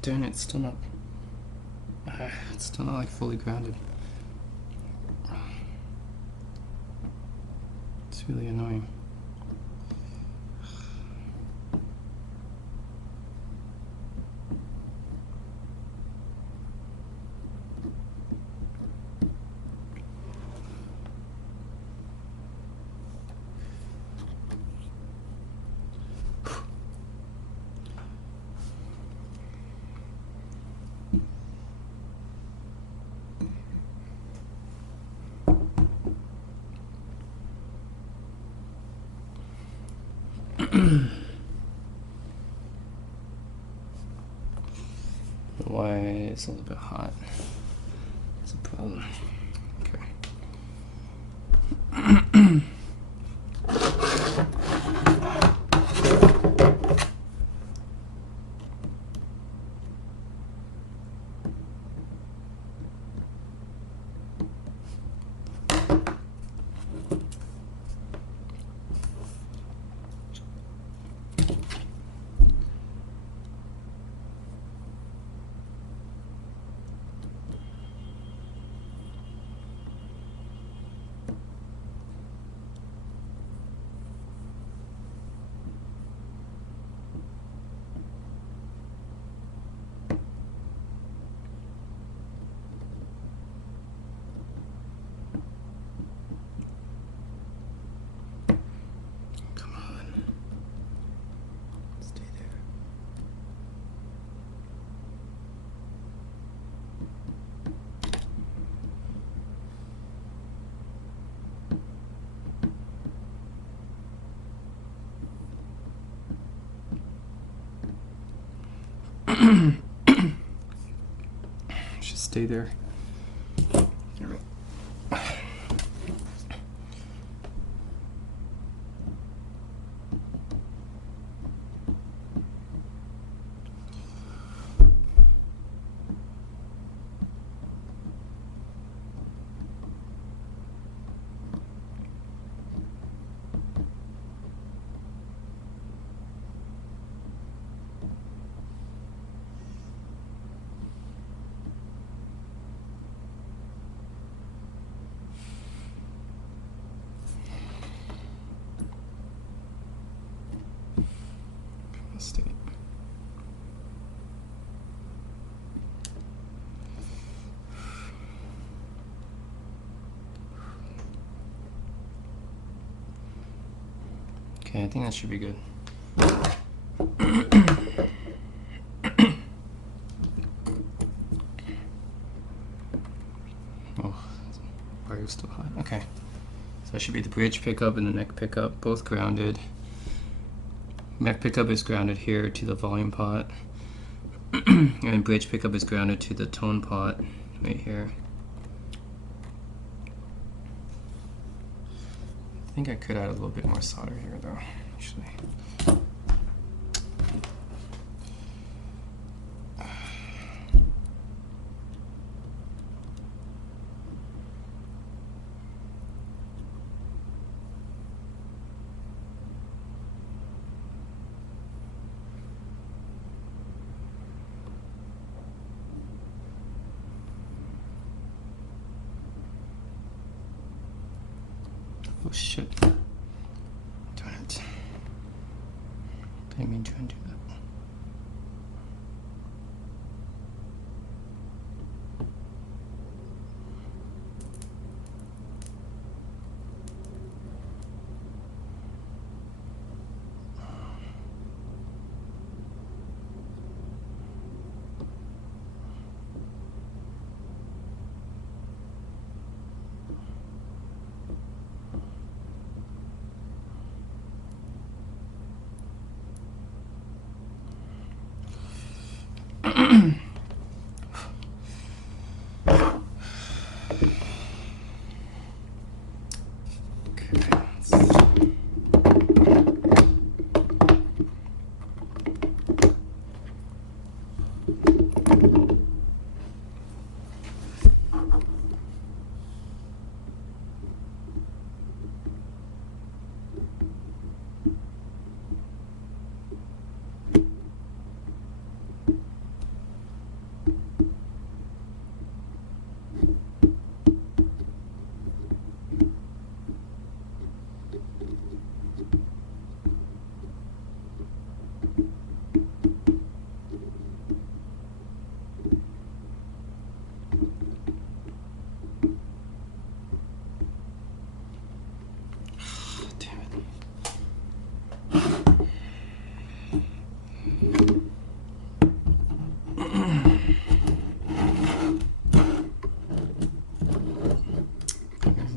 Darn it, it's still not. It's still not like fully grounded. It's really annoying. Why it's a little bit hot. That's a problem. Okay. Should stay there. Stay. Okay, I think that should be good. Oh, wire's still hot. Okay, so that should be the bridge pickup and the neck pickup, both grounded. Neck pickup is grounded here to the volume pot, and bridge pickup is grounded to the tone pot right here. I think I could add a little bit more solder here though, actually. Oh shit. Darn it. Didn't mean to undo that.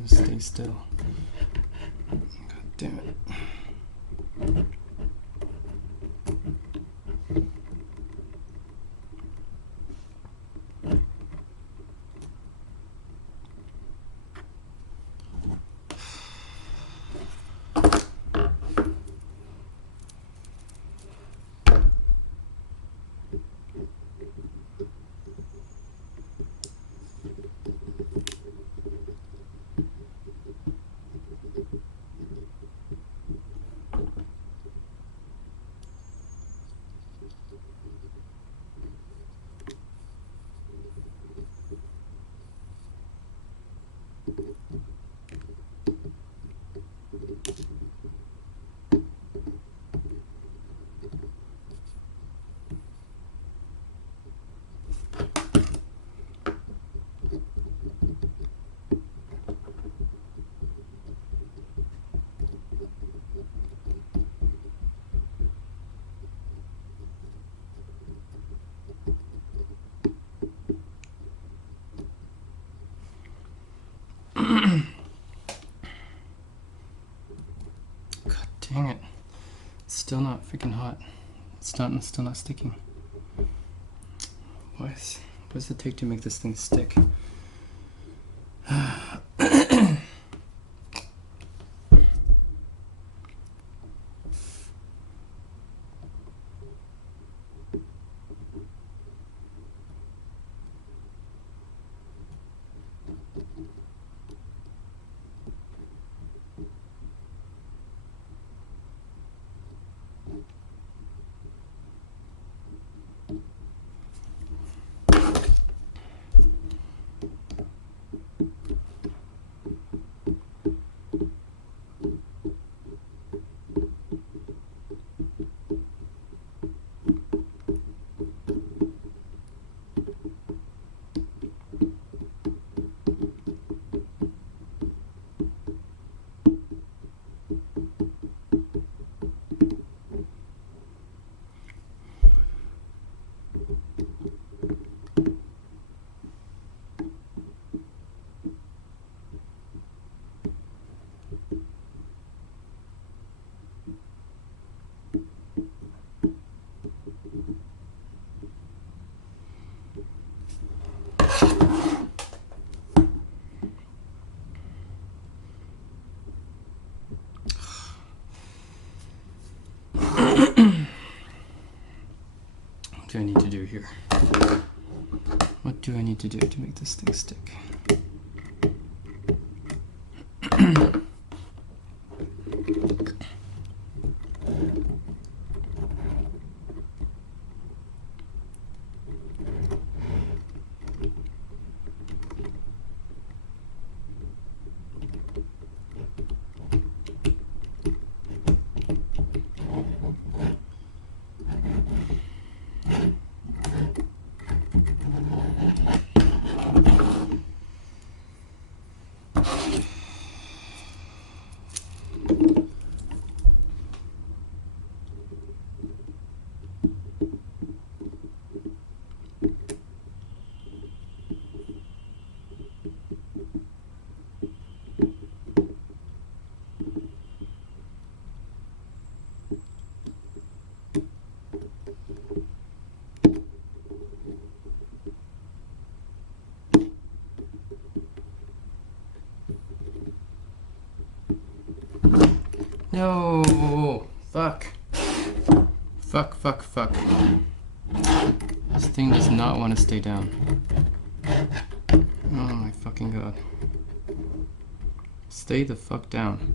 Stay still. God damn it. Dang it. It's still not freaking hot. It's still not sticking. What does it take to make this thing stick? What do I need to do here? What do I need to do to make this thing stick? No! Fuck. Fuck. This thing does not want to stay down. Oh my fucking god. Stay the fuck down.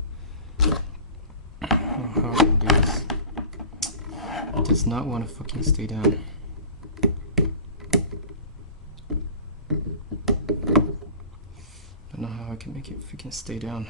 Oh, how can I do this? It does not want to fucking stay down. Don't know how I can make it freaking stay down.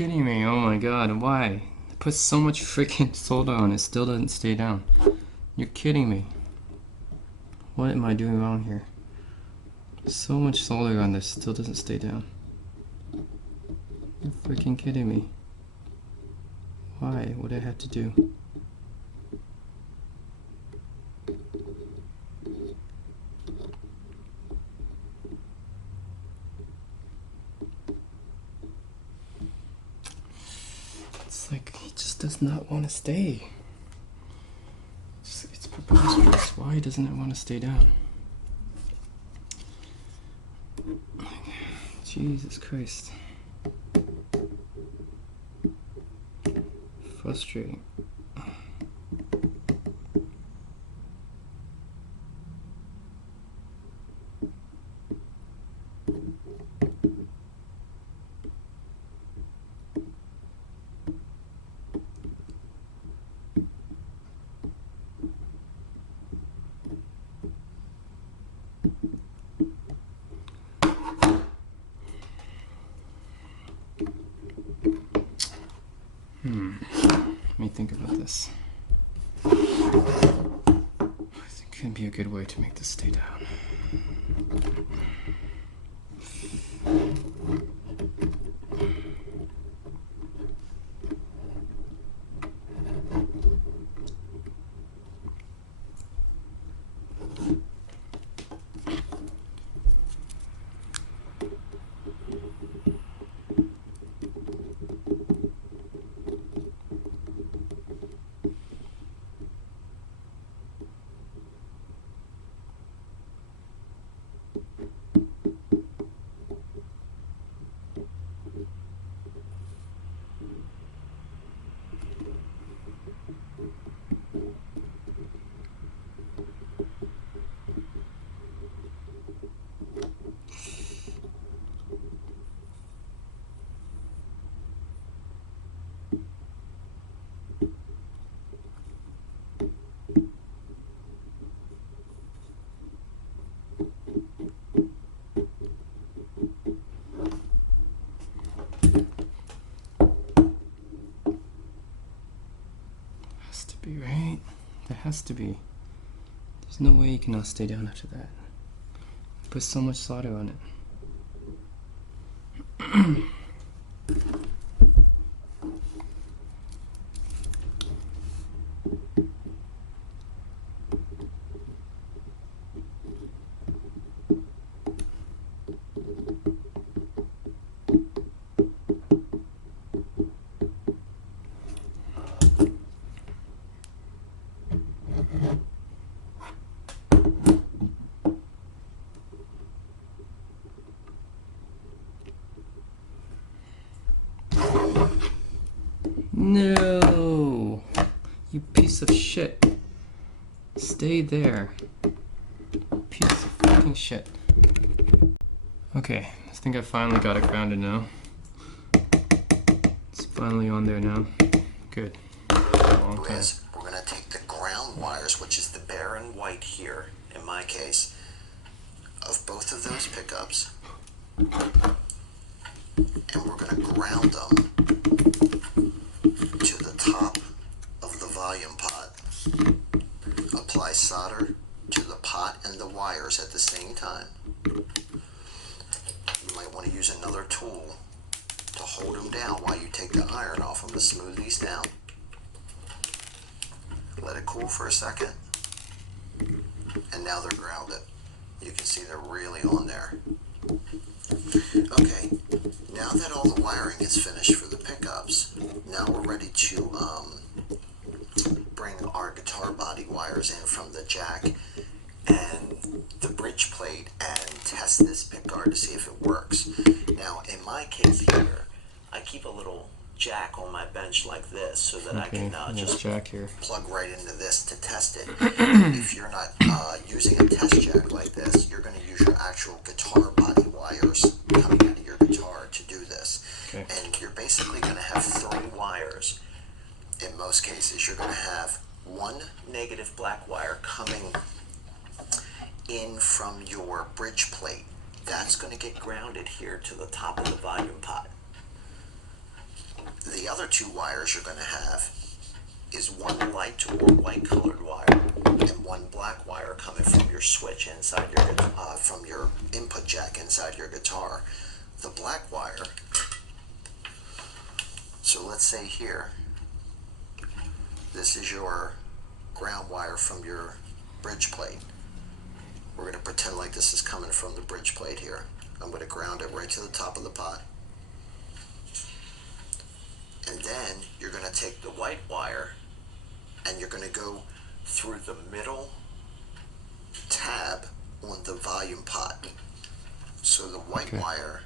kidding me? Oh my god, why? I put so much freaking solder on it, still doesn't stay down. You're kidding me. What am I doing wrong here? So much solder on this, still doesn't stay down. You're freaking kidding me. Why? What do I have to do? It's like he just does not want to stay. It's preposterous. Why doesn't it want to stay down? Jesus Christ. Frustrating. Let me think about this. I think it could be a good way to make this stay down. Has to be, right? There has to be. There's no way you cannot stay down after that. Put so much solder on it. No! You piece of shit. Stay there. Piece of fucking shit. Okay, I think I finally got it grounded now. It's finally on there now. Good. Long time. We're going to take the ground wires, which is the bare and white here, in my case, of both of those pickups, and we're going to ground them to the top of the volume pot. Apply solder to the pot and the wires at the same time. You might want to use another tool to hold them down while you take the iron off them to smooth these down. Let it cool for a second, and now they're grounded. You can see they're really on there. Okay, now that all the wiring is finished for the pickups, now we're ready to bring our guitar body wires in from the jack and the bridge plate and test this pickguard to see if it works. Now, in my case here, I keep a little jack on my bench like this so that I can just jack here. Plug right into this to test it. If you're not using a test jack like this, you're going to use your actual guitar body wires coming out of your guitar to do this. Okay. And you're basically going to have 3 wires. In most cases, you're going to have one negative black wire coming in from your bridge plate. That's going to get grounded here to the top of the volume pot. The other two wires you're going to have is one light or white colored wire and one black wire coming from your switch inside your from your input jack inside your guitar. The black wire, so let's say here, this is your ground wire from your bridge plate. We're going to pretend like this is coming from the bridge plate here. I'm going to ground it right to the top of the pot. And then you're going to take the white wire and you're going to go through the middle tab on the volume pot. So the white wire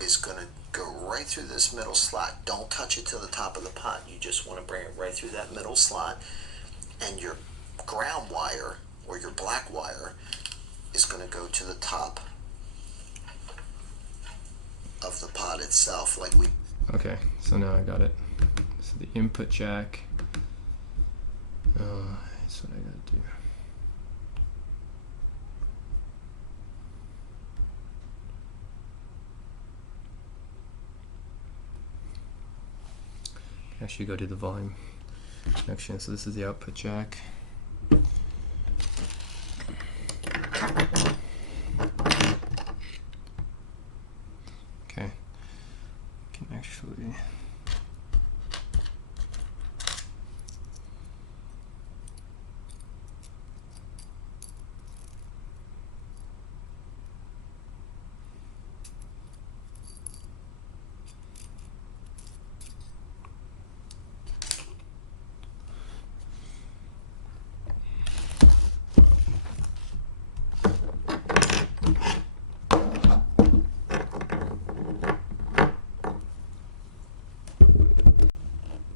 is going to go right through this middle slot. Don't touch it to the top of the pot. You just want to bring it right through that middle slot. And your ground wire, or your black wire, is going to go to the top of the pot itself, like we... Okay, so now I got it. So the input jack, that's what I gotta do. Actually go to the volume connection. So this is the output jack. Okay, can actually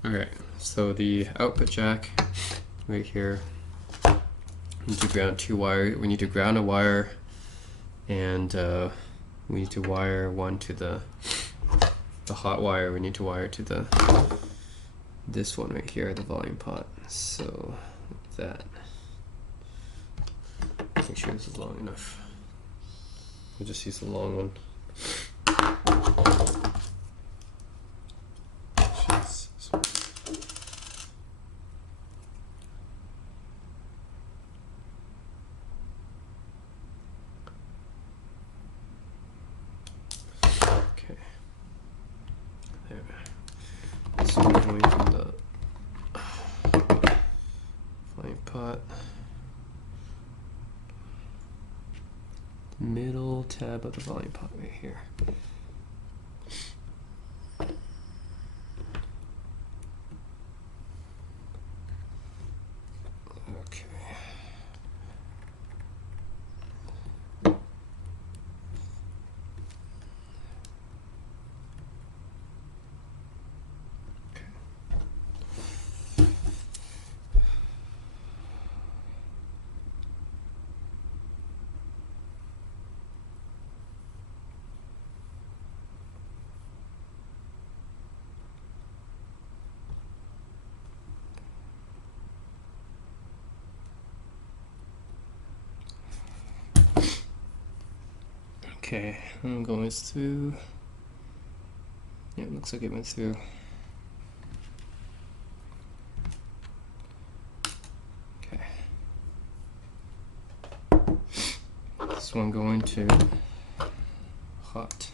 Alright, so the output jack right here, we need to ground two wire. We need to ground a wire, and we need to wire one to the hot wire. We need to wire to this one right here, the volume pot. So like that. Make sure this is long enough. We'll just use the long one. So I'm going from the volume pot, middle tab of the volume pot right here. Okay. Okay, I'm going through. Yeah, it looks like it went through. Okay. This one going to hot.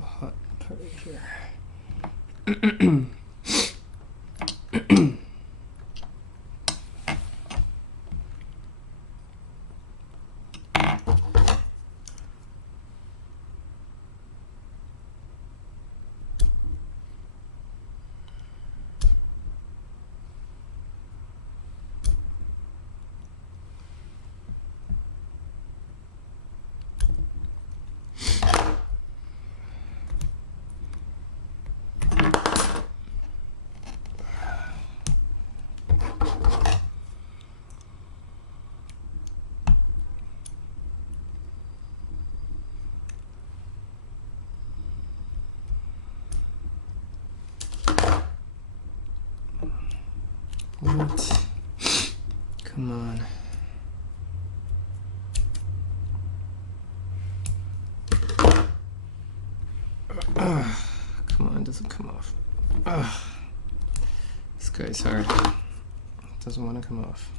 Hot part right here. What? Come on. Come on, it doesn't come off. Ugh. This guy's hard. It doesn't want to come off.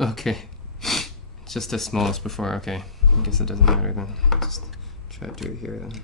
Okay. Just as small as before. Okay. I guess it doesn't matter then. Just try to do it here then.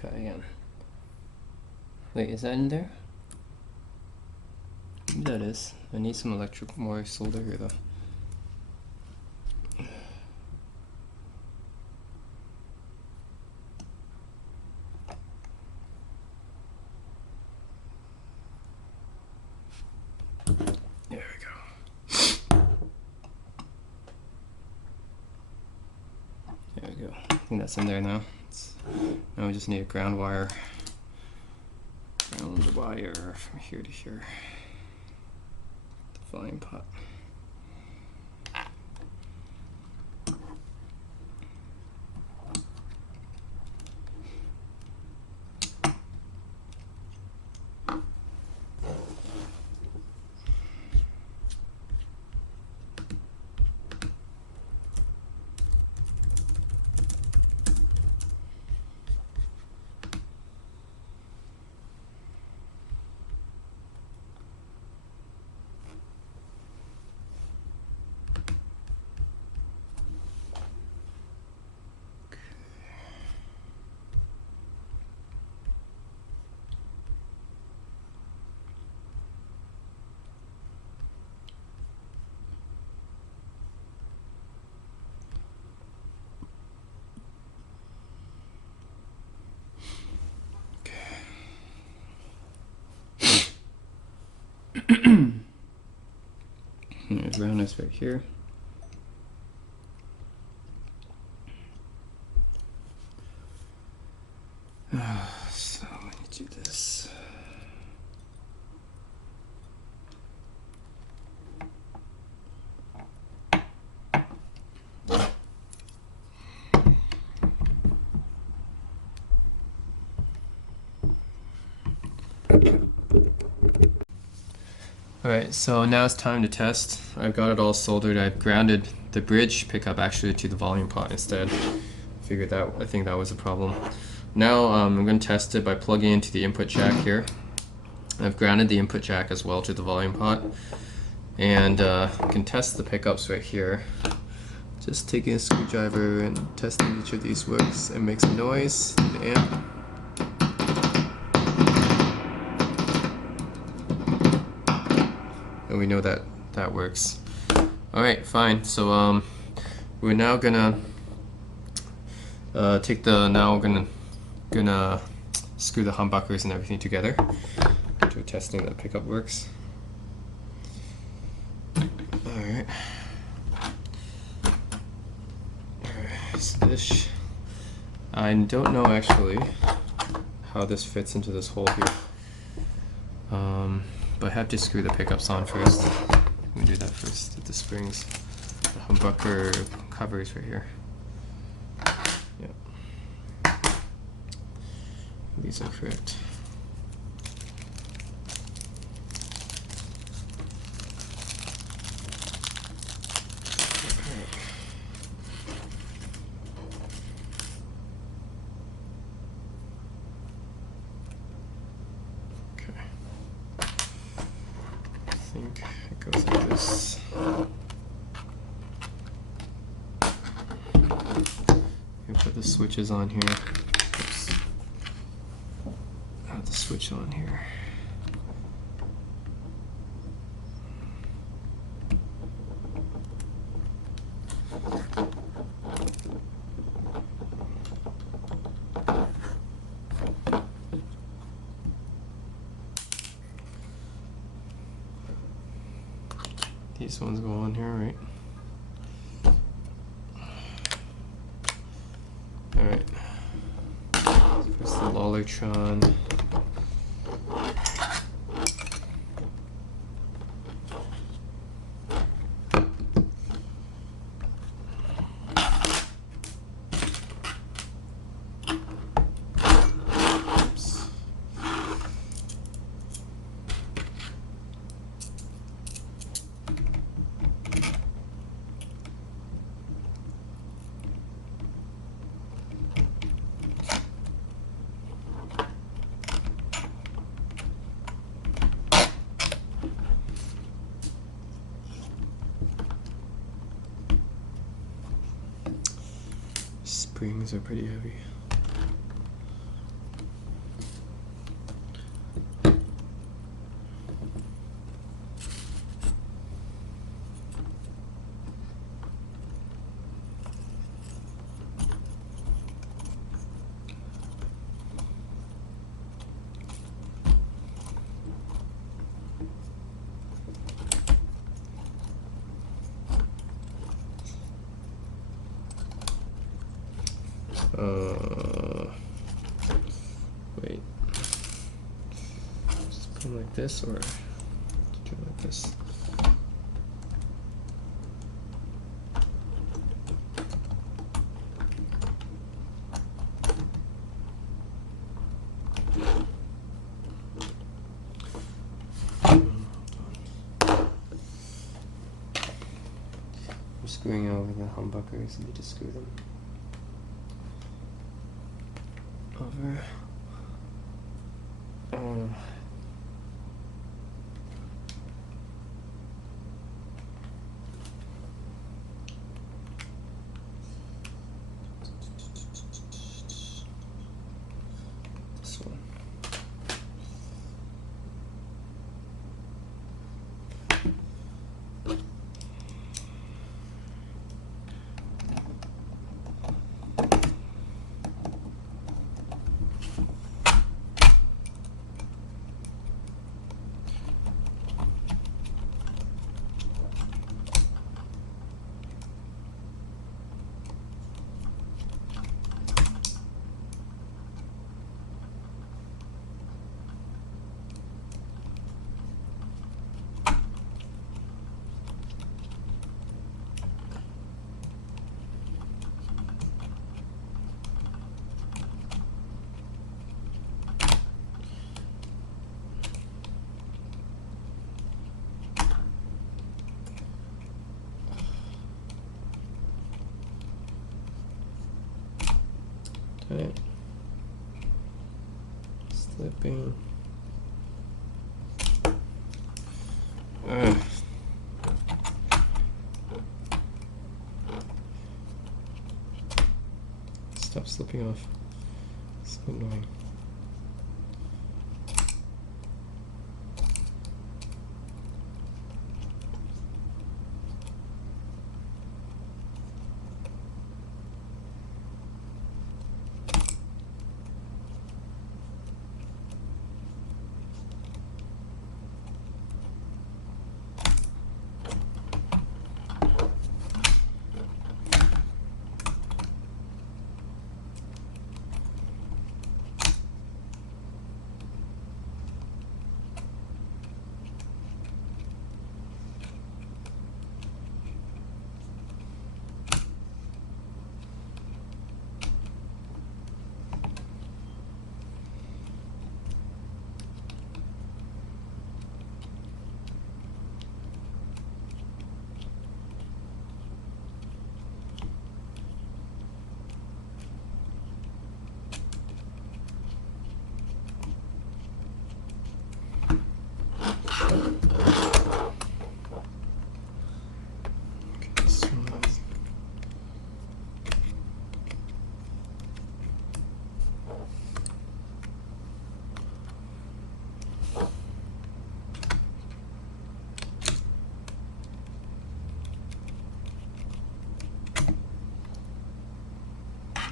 Try again. Wait, is that in there? Maybe that is. I need some more solder here though. There we go. There we go. I think that's in there now. Now we just need a ground wire. Ground wire from here to here. The volume pot. There's roundness right here. So let me do this. Alright, so now it's time to test. I've got it all soldered. I've grounded the bridge pickup actually to the volume pot instead. I think that was a problem. Now I'm going to test it by plugging into the input jack here. I've grounded the input jack as well to the volume pot. And you can test the pickups right here. Just taking a screwdriver and testing each of these works and makes a noise to the amp. And we know that that works. Alright, fine. So we're now gonna gonna screw the humbuckers and everything together. We're testing that pickup works. Alright. So this, I don't know actually how this fits into this hole here. But I have to screw the pickups on first. Let me do that first with the springs. The humbucker covers right here. Yep. These are correct. I think it goes like this. You put the switches on here. Oops. Have the switch on here. These ones go on here, right? Alright. There's the Lollartron. Springs are pretty heavy. Wait. Just put them like this, or do it like this? I'm screwing over the humbuckers. I need to screw them over. This one. Okay. Slipping. Stop slipping off. So annoying.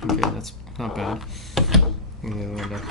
Okay, that's not bad. The other one up.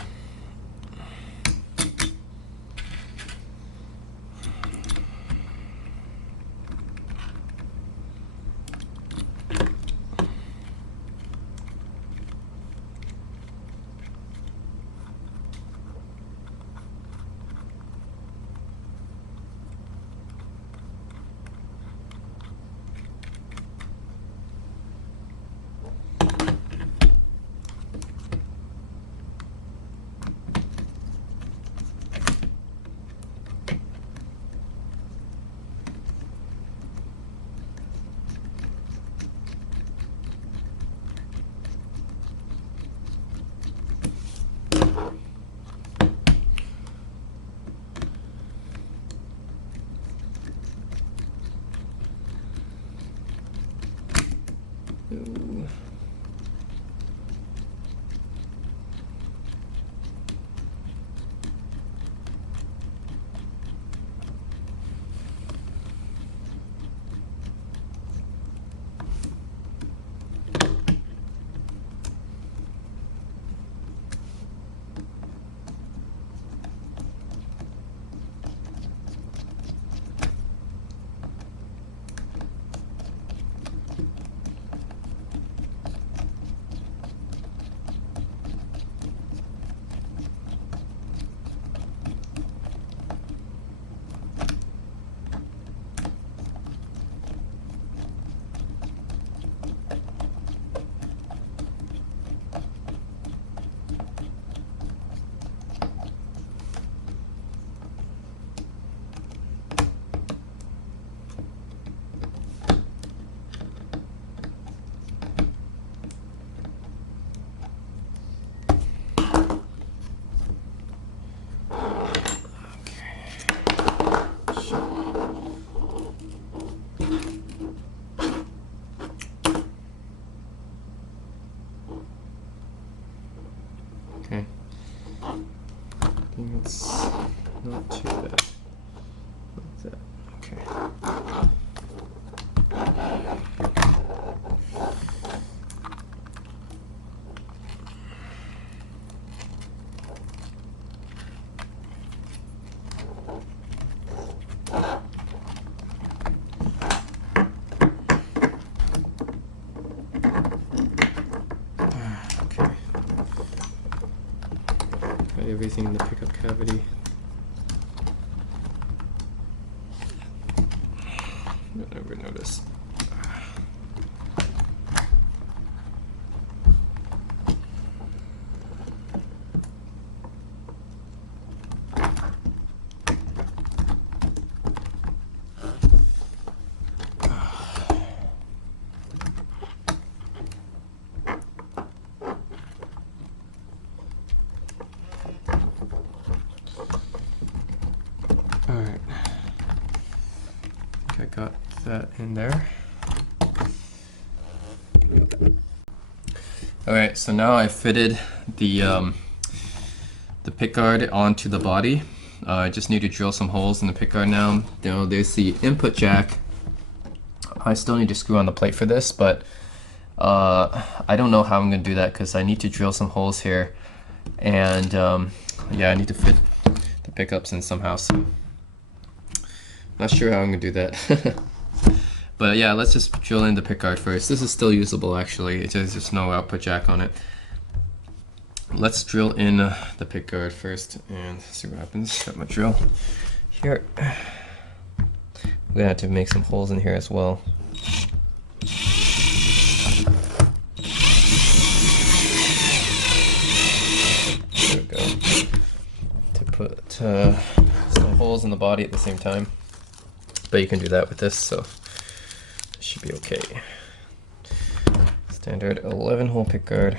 think it's not too bad. Like that. Okay. Everything in the pickup cavity. You'll never notice. Alright, I think I got that in there. Alright, so now I fitted the pickguard onto the body. I just need to drill some holes in the pickguard now. Now there's the input jack. I still need to screw on the plate for this, but I don't know how I'm going to do that because I need to drill some holes here. And yeah, I need to fit the pickups in somehow. So not sure how I'm gonna do that. But yeah, let's just drill in the pickguard first. This is still usable actually, there's just no output jack on it. Let's drill in the pickguard first and see what happens. Got my drill here. We're gonna have to make some holes in here as well. There we go. To put some holes in the body at the same time. But you can do that with this, so it should be okay. Standard 11-hole pickguard.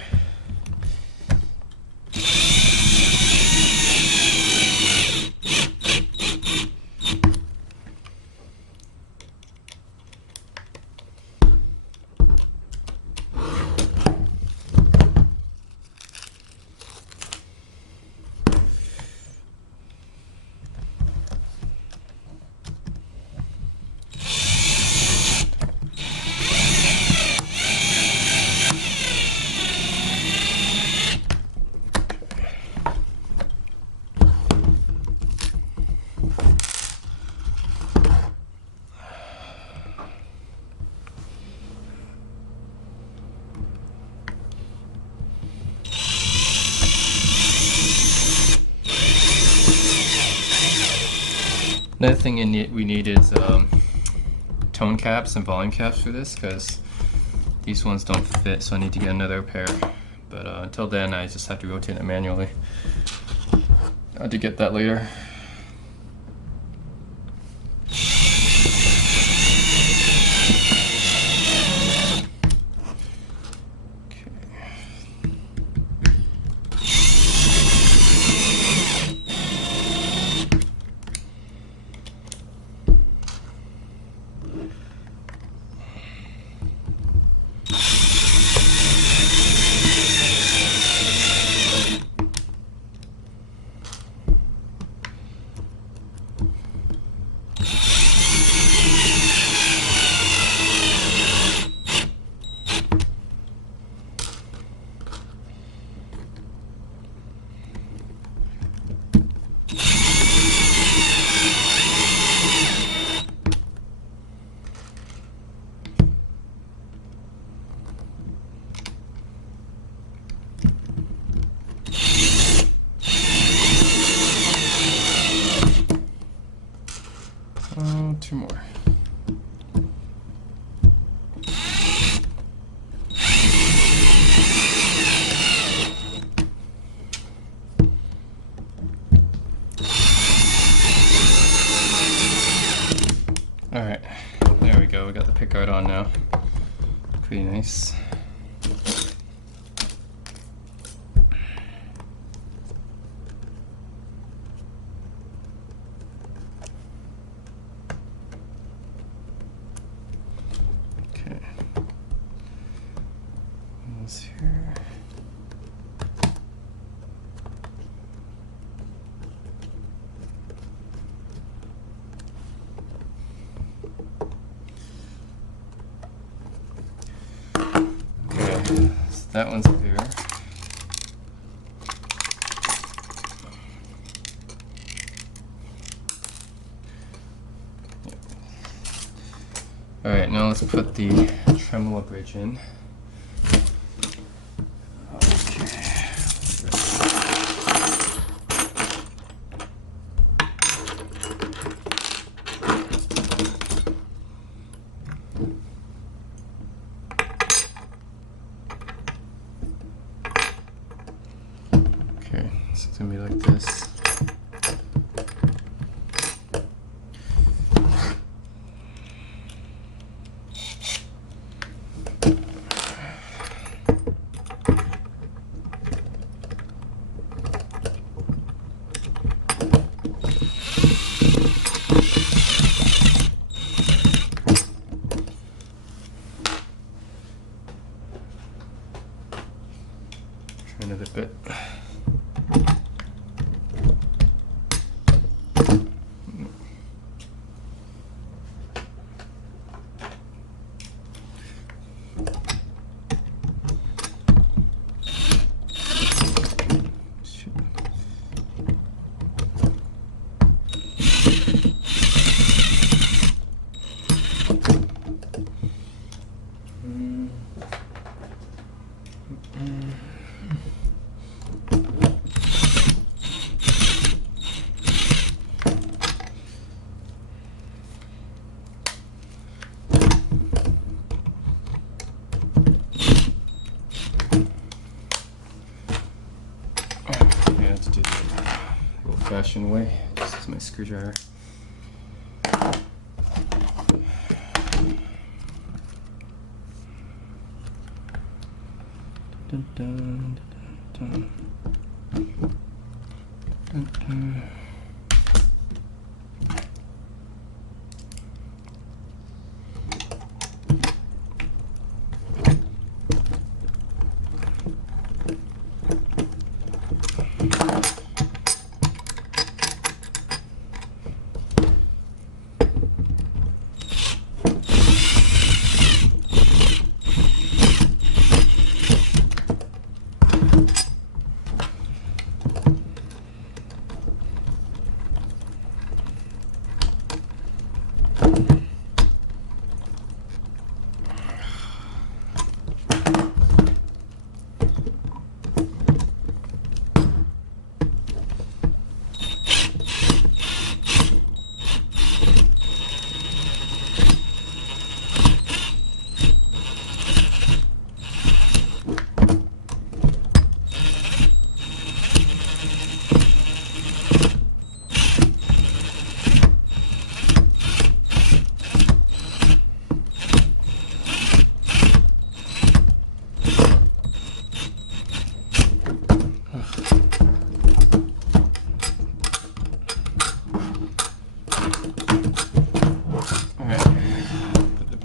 Another thing we need is tone caps and volume caps for this because these ones don't fit, so I need to get another pair. But until then, I just have to rotate it manually. I have to get that later. Two more. All right, there we go. We got the pickguard on now. Pretty nice. Here. So that one's clear. Alright, now let's put the tremolo bridge in. Okay, so it's gonna be like this. Try another bit. To do the old-fashioned way, just use my screwdriver. Dun, dun, dun, dun. Dun, dun.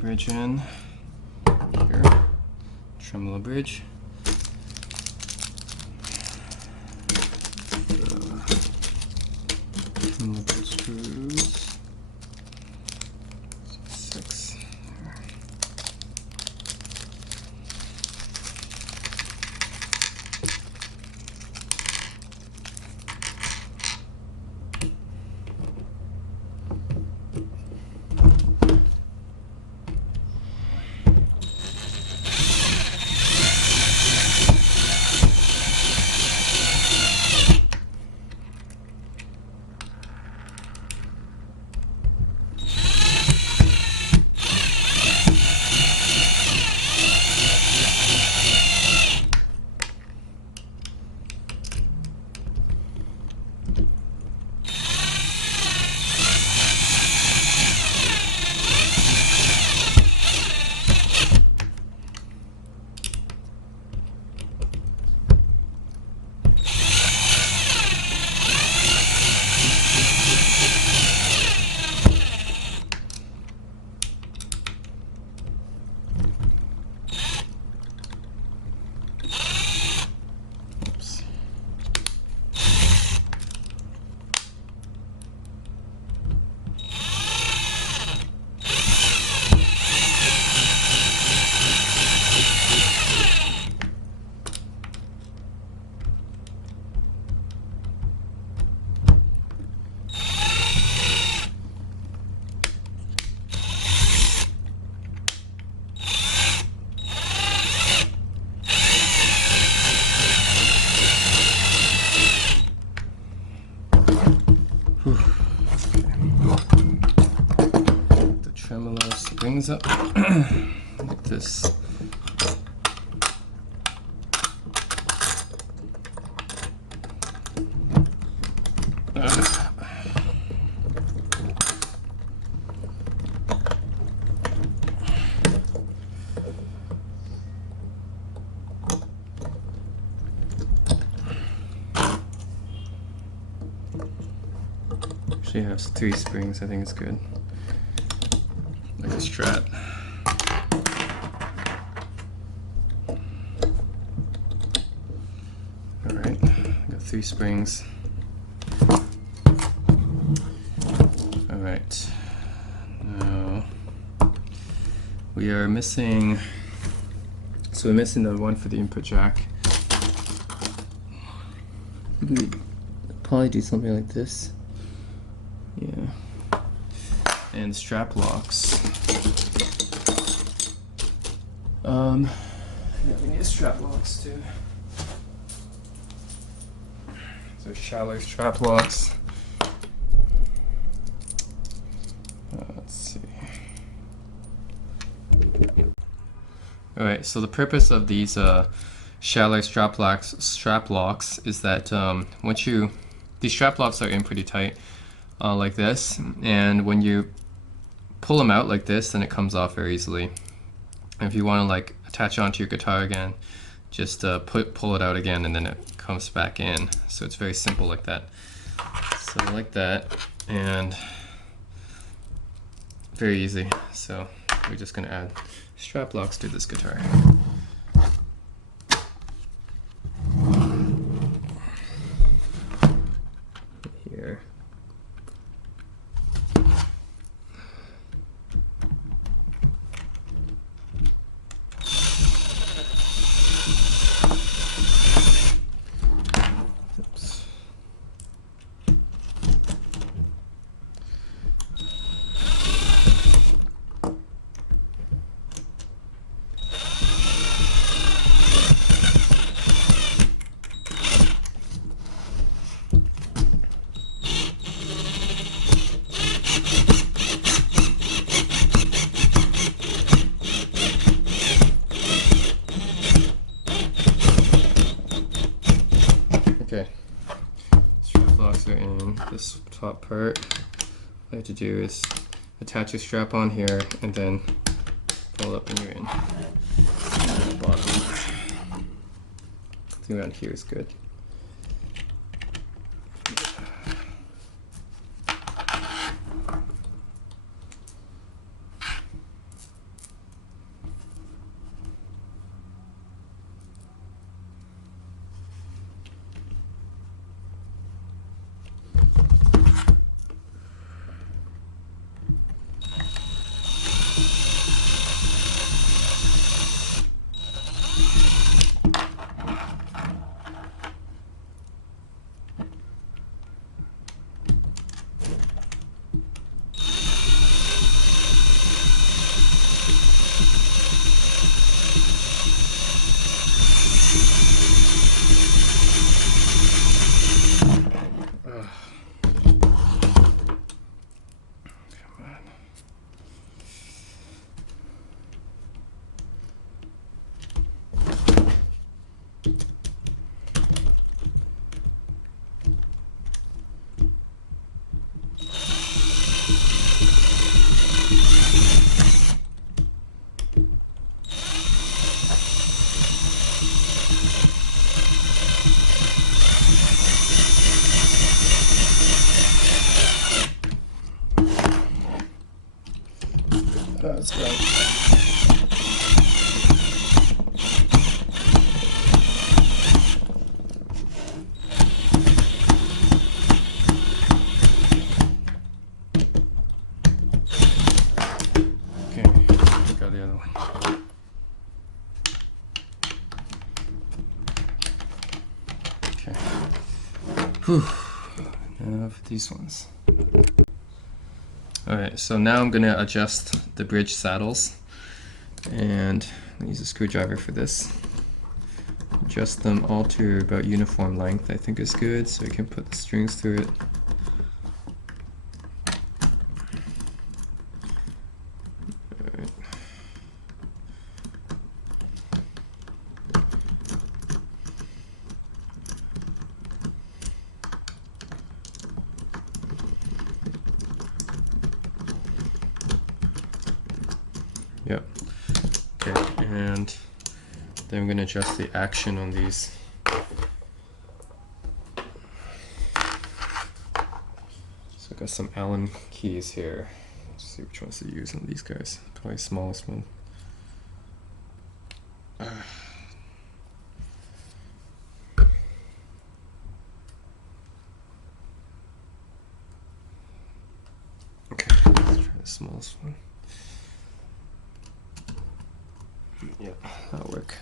Bridge in here, tremolo bridge. Tremolo bridge screws. 6. Whew. The tremolo springs up like this. Actually has 3 springs, I think it's good. Like a strap. Alright, got 3 springs. Alright, now we are missing, so we're missing the one for the input jack. Probably do something like this. Yeah. And strap locks. Yeah, we need strap locks too. So shallow strap locks. Let's see. Alright, so the purpose of these shallow strap locks is that once these strap locks are in pretty tight, like this, and when you pull them out like this, then it comes off very easily. And if you want to like attach it onto your guitar again, just pull it out again, and then it comes back in. So it's very simple like that. So like that, and very easy. So we're just gonna add strap locks to this guitar. Here. Oops. Okay, strap locks are in this top part. What I have to do is attach a strap on here and then pull it up and you're in. And the bottom. I think around here is good. That's great. Okay, got the other one. Okay. Whew. Now for these ones. Alright, so now I'm going to adjust the bridge saddles, and I'll use a screwdriver for this. Adjust them all to about uniform length, I think is good, so we can put the strings through it. Yep. Okay, and then I'm going to adjust the action on these. So I got some Allen keys here. Let's see which ones to use on these guys. Probably the smallest one. Okay, let's try the smallest one. Yeah, that'll work.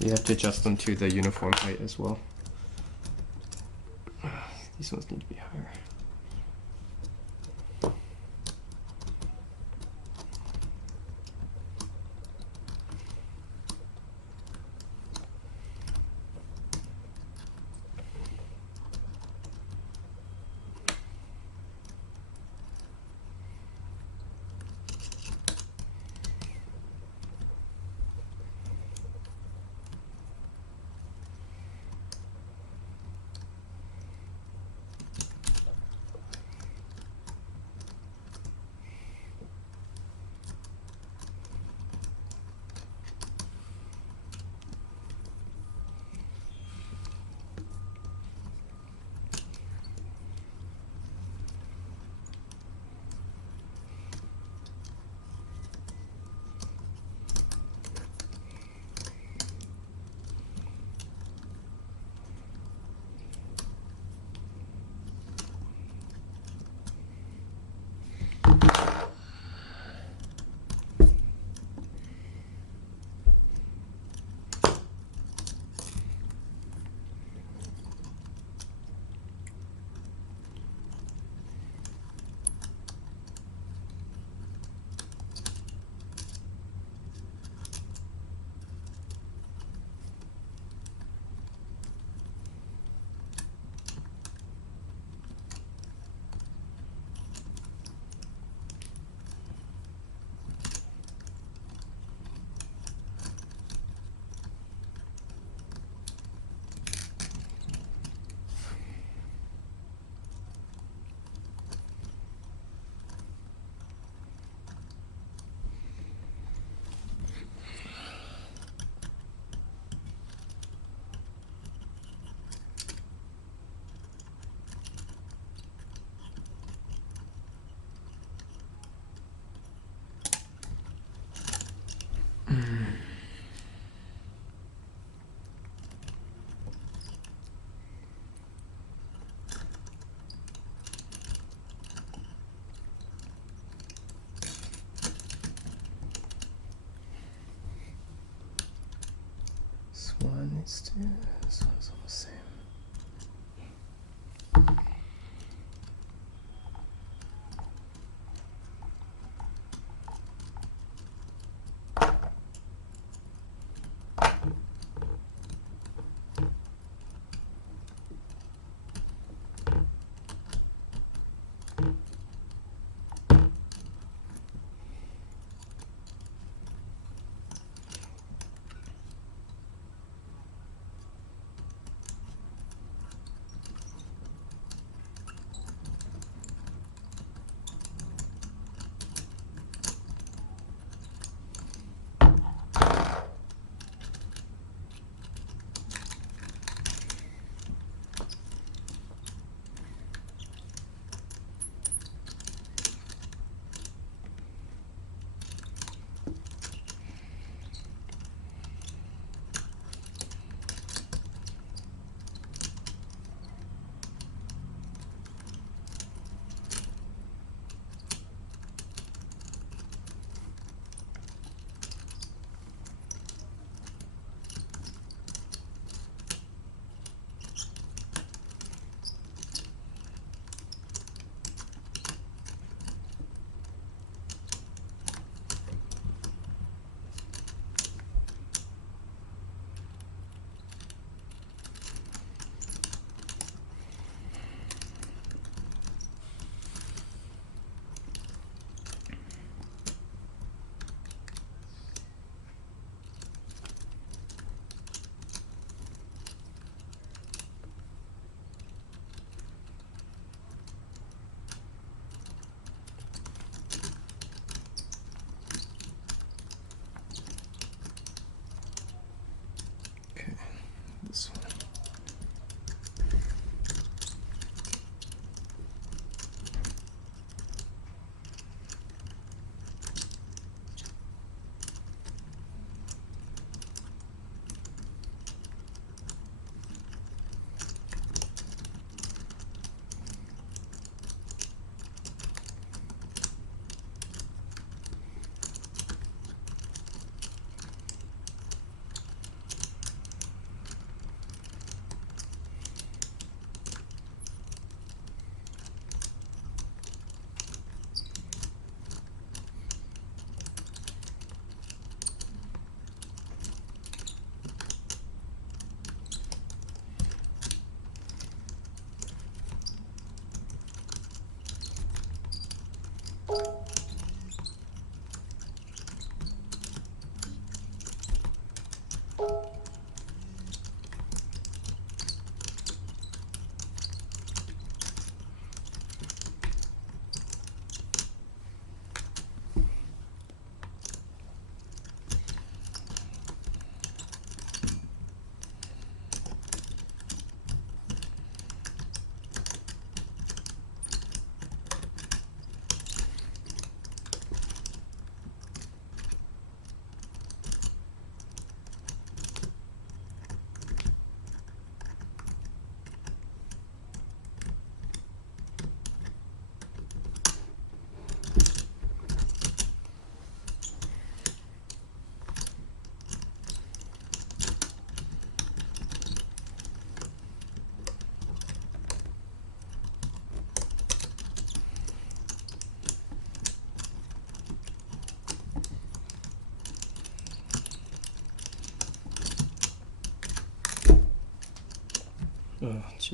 You have to adjust them to the uniform height as well. These ones need to be higher. This one needs to. This one's all the same.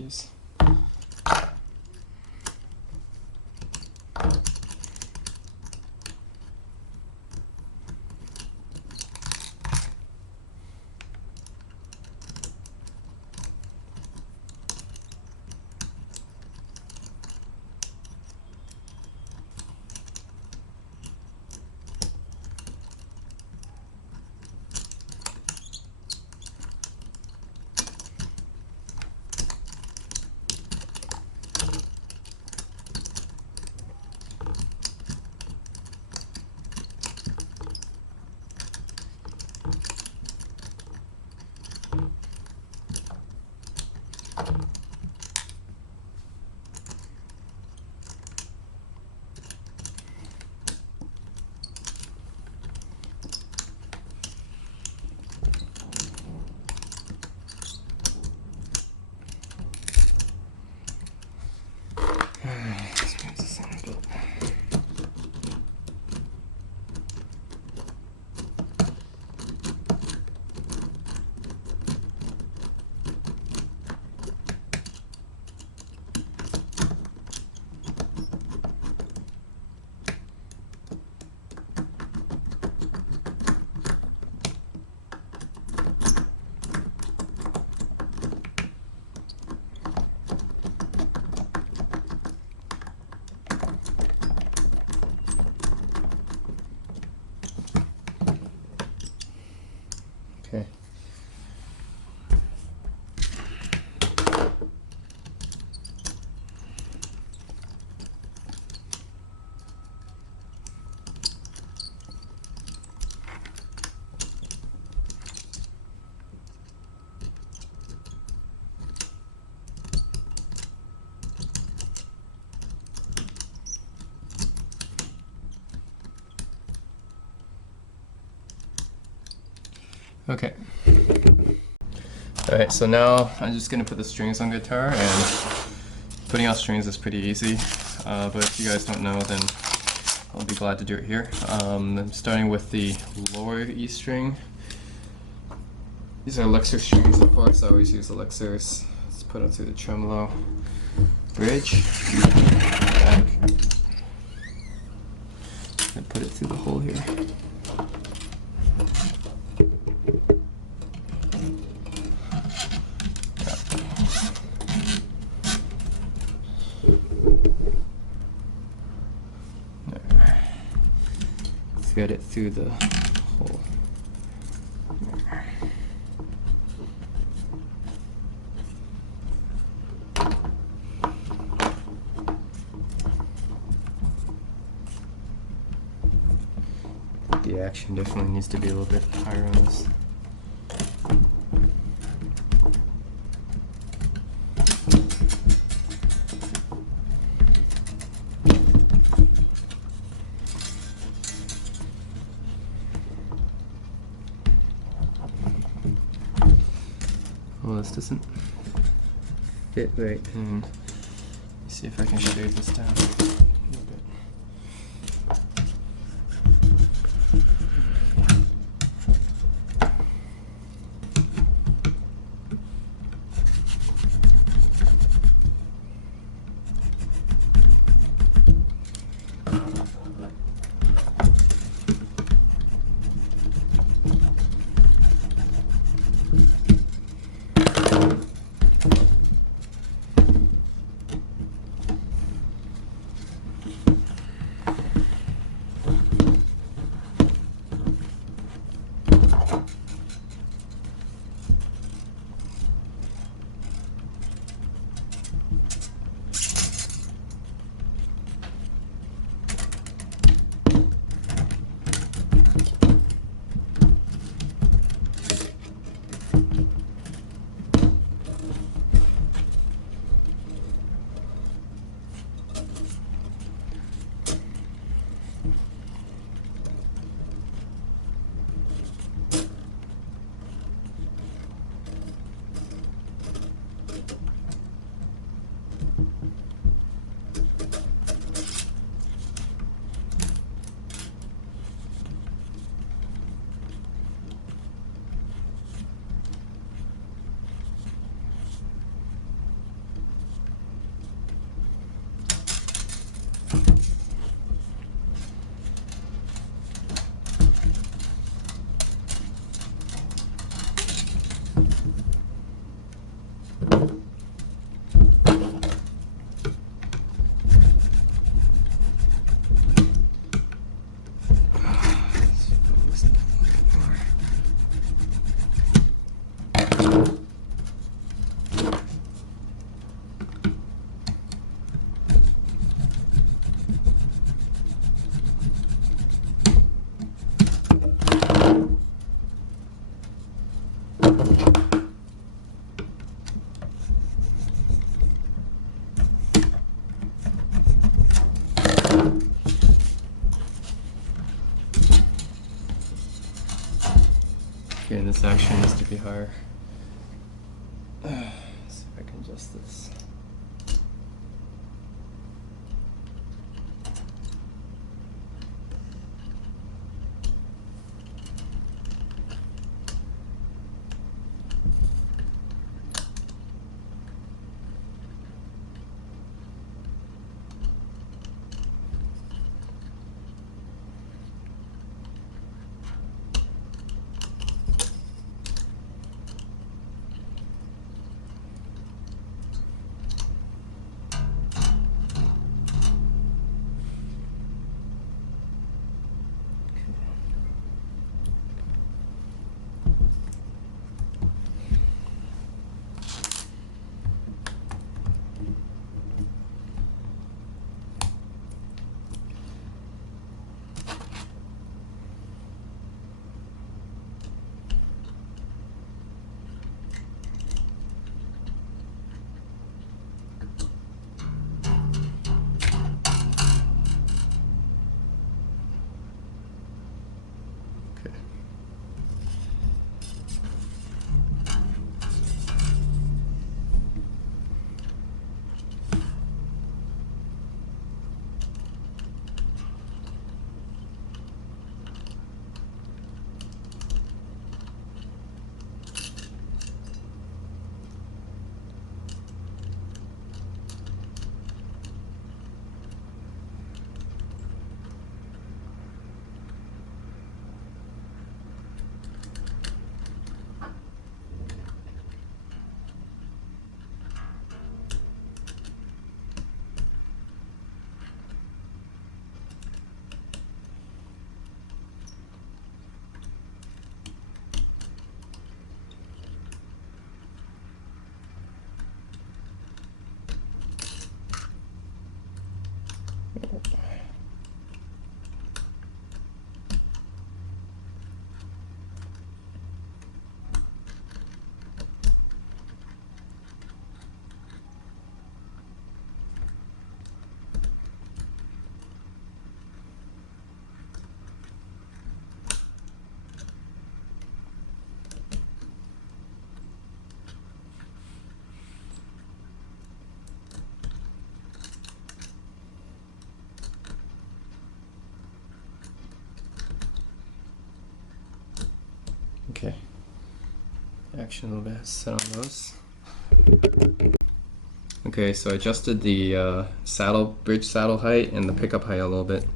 Jeez. Okay. Okay. Alright, so now I'm just going to put the strings on guitar, and putting out strings is pretty easy, but if you guys don't know, then I'll be glad to do it here. I'm starting with the lower E string. These are elixir strings, of course. I always use elixirs. Let's put them through the tremolo bridge, back, and put it through the hole here. Thread it through the hole. The action definitely needs to be a little bit higher on this. Well, this doesn't fit right, and see if I can shave this down a little bit. Okay, and this action needs to be higher. See if I can adjust this. Okay. Action a little bit set on those. Okay, so I adjusted the bridge saddle height and the pickup height a little bit.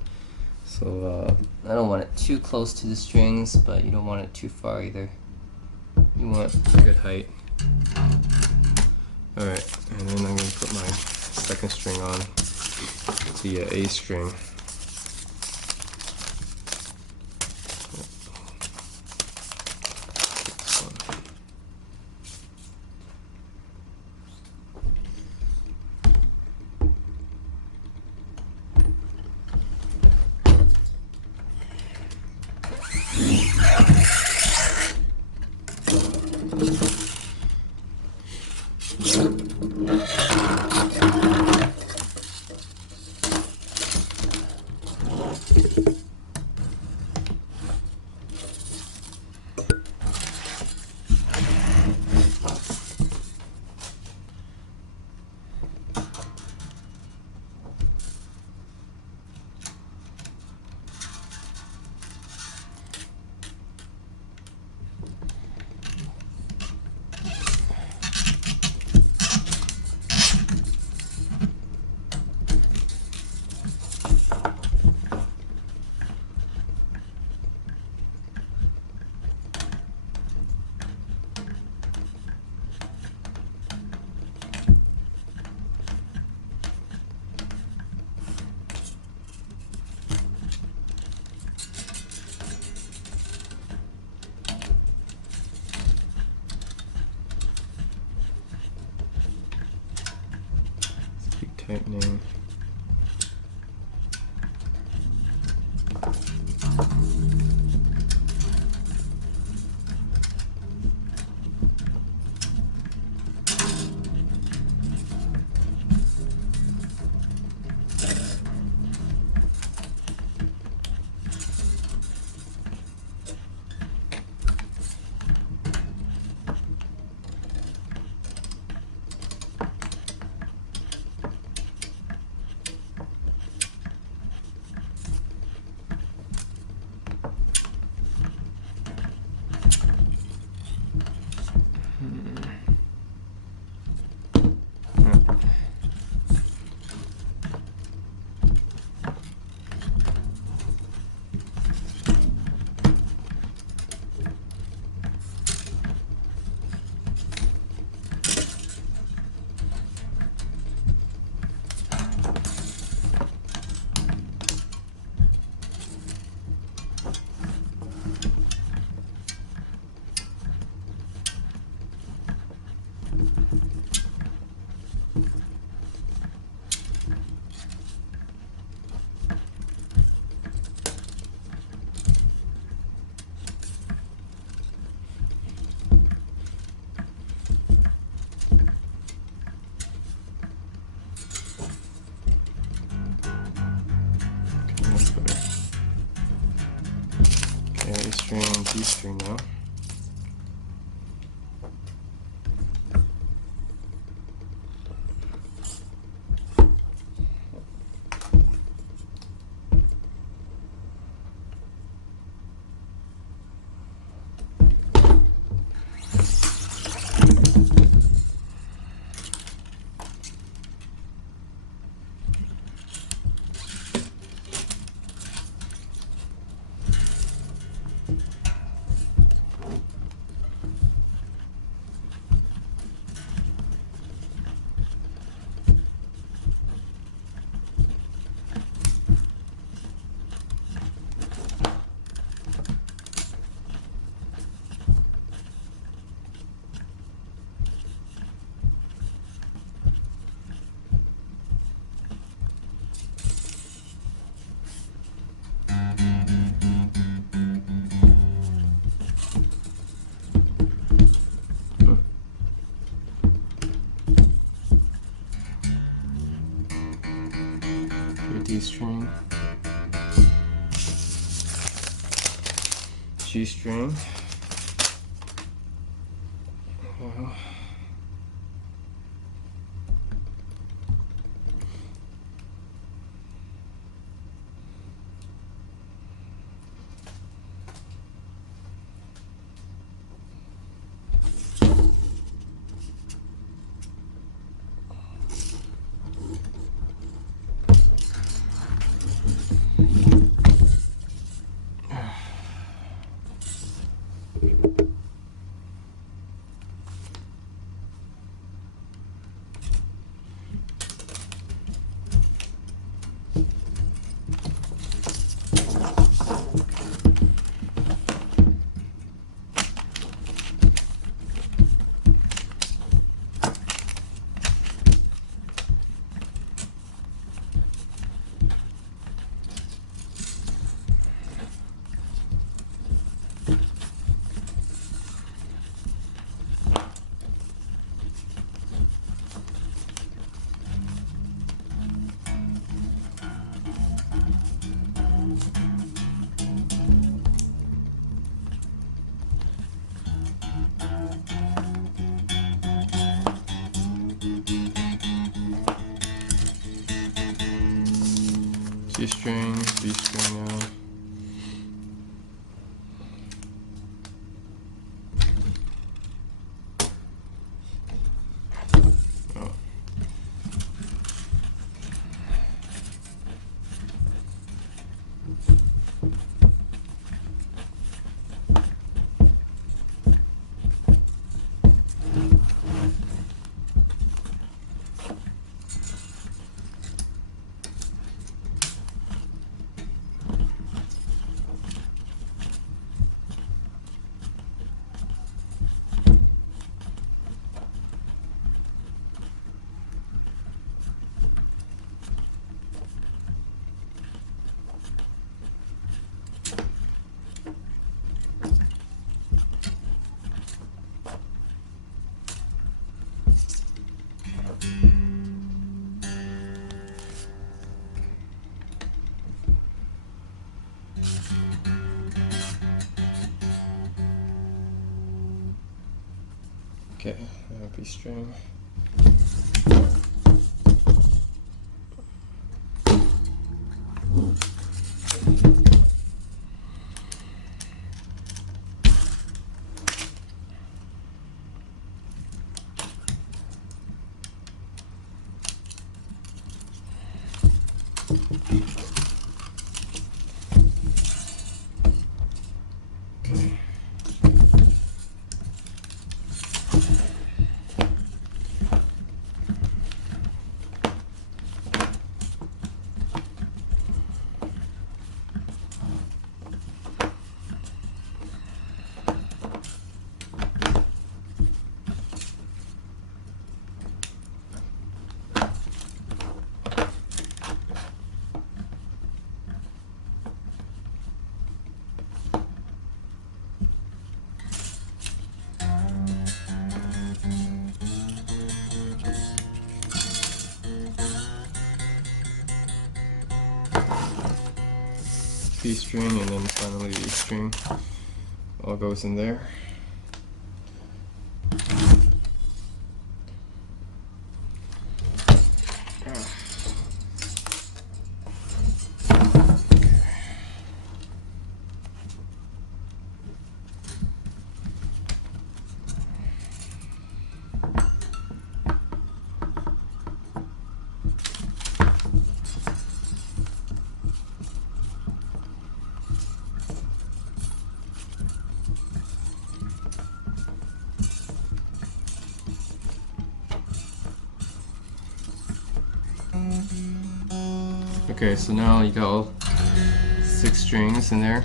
So I don't want it too close to the strings, but you don't want it too far either. You want a good height. Alright, and then I'm going to put my second string on, the A string. Tightening. string, G string now. D string, G string. C string, B string now. Oh. Okay, B string. B string and then finally E string. all goes in there. Okay, so now you got all 6 strings in there,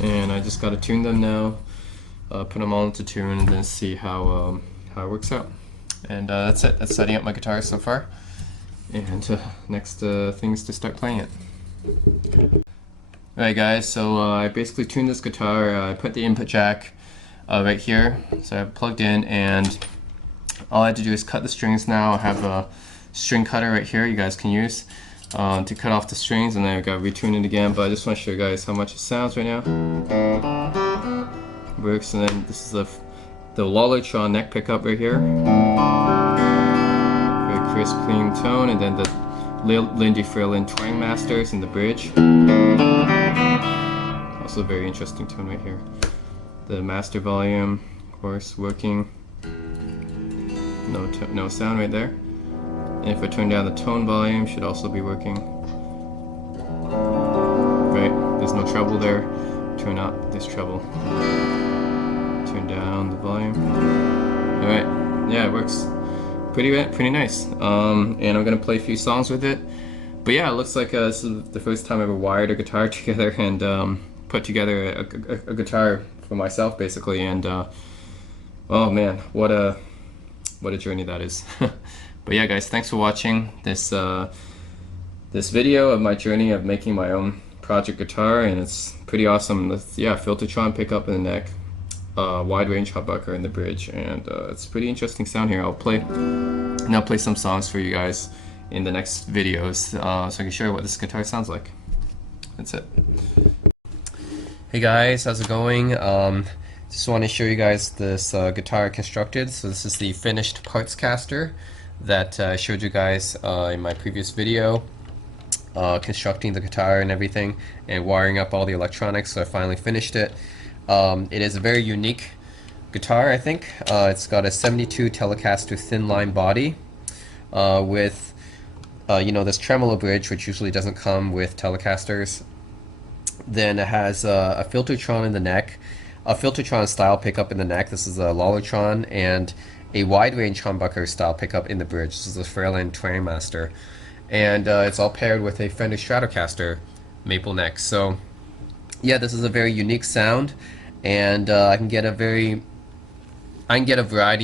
and I just got to tune them now, put them all into tune, and then see how it works out. And that's it. That's setting up my guitar so far. And next things to start playing it. Alright guys, so I basically tuned this guitar. I put the input jack right here, so I have it plugged in, and all I had to do is cut the strings now. I have a string cutter right here you guys can use to cut off the strings, and then I got to retune it again, but I just want to show you guys how much it sounds right now. Works. And then this is the Lollartron neck pickup right here. Very crisp, clean tone, and then the Fralin Twangmasters in the bridge. Also a very interesting tone right here. The master volume, of course, working. No sound right there. And if I turn down the tone volume, should also be working. Right, there's no treble there. Turn up this treble. Turn down the volume. Alright, yeah, it works pretty nice. And I'm gonna play a few songs with it. But yeah, it looks like this is the first time I ever wired a guitar together and put together a guitar for myself, basically. And oh man, what a journey that is. But yeah guys, thanks for watching this this video of my journey of making my own project guitar, and it's pretty awesome. Yeah, Filtertron pickup in the neck, wide range humbucker in the bridge, and it's a pretty interesting sound here. I'll play some songs for you guys in the next videos, so I can show you what this guitar sounds like. That's it. Hey guys, how's it going? Just want to show you guys this guitar I constructed. So this is the finished parts caster that I showed you guys in my previous video, constructing the guitar and everything and wiring up all the electronics. So I finally finished it. It is a very unique guitar, I think. It's got a 72 Telecaster Thinline body with you know, this tremolo bridge, which usually doesn't come with Telecasters. Then it has a Filtertron in the neck, a Filtertron style pickup in the neck. This is a Lollartron, and a wide range humbucker style pickup in the bridge. This is the Fralin Twangmaster, and it's all paired with a Fender Stratocaster maple neck. So yeah, this is a very unique sound, and I can get a variety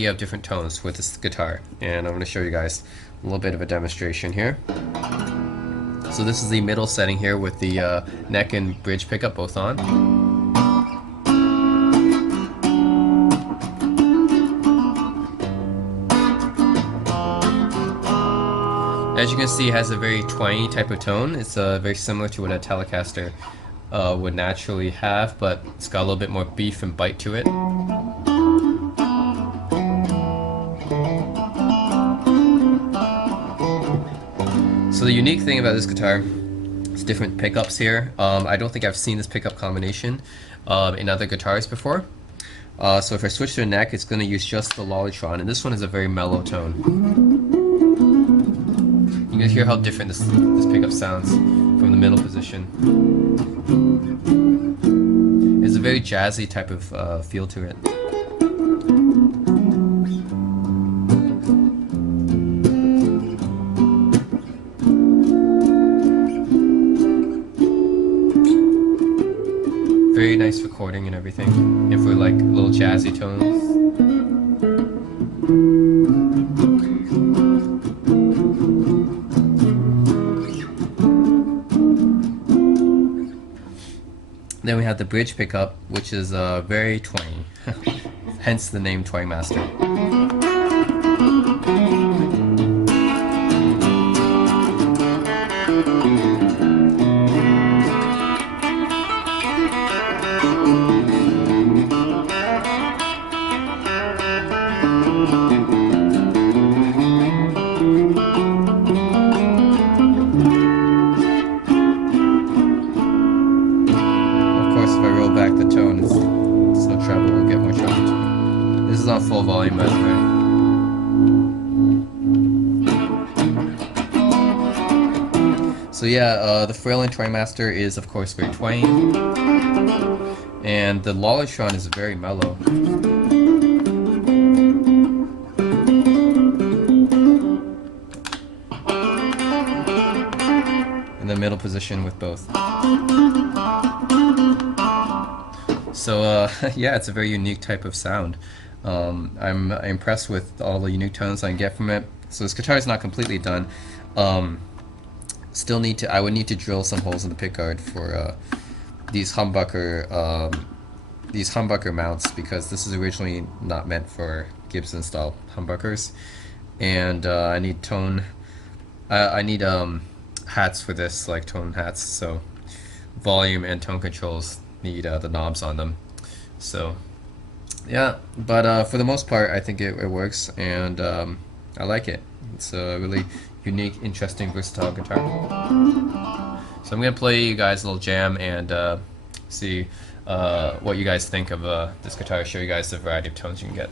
of different tones with this guitar, and I'm going to show you guys a little bit of a demonstration here. So this is the middle setting here with the neck and bridge pickup both on. As you can see, it has a very twangy type of tone. It's very similar to what a Telecaster would naturally have, but it's got a little bit more beef and bite to it. So the unique thing about this guitar is different pickups here. I don't think I've seen this pickup combination in other guitars before. So if I switch to a neck, it's going to use just the Lollartron, and this one is a very mellow tone. You can hear how different this pickup sounds from the middle position. It's a very jazzy type of feel to it. Very nice recording and everything, if we like little jazzy tones. Then we have the bridge pickup, which is very twangy, hence the name Twangmaster. tone. It's no trouble. We'll get more tone. This is on full volume, by the way. So yeah, the Fralin Twangmaster is of course very twangy, and the Lollartron is very mellow. In the middle position with both. So yeah, it's a very unique type of sound. I'm impressed with all the unique tones I can get from it. So this guitar is not completely done. Still need to. I would need to drill some holes in the pickguard for these humbucker mounts, because this is originally not meant for Gibson style humbuckers, and I need tone. I need hats for this, like tone hats. So volume and tone controls need the knobs on them. So yeah, but for the most part, I think it works, and I like it. It's a really unique, interesting, versatile guitar. So I'm gonna play you guys a little jam and see what you guys think of this guitar. Show you guys the variety of tones you can get.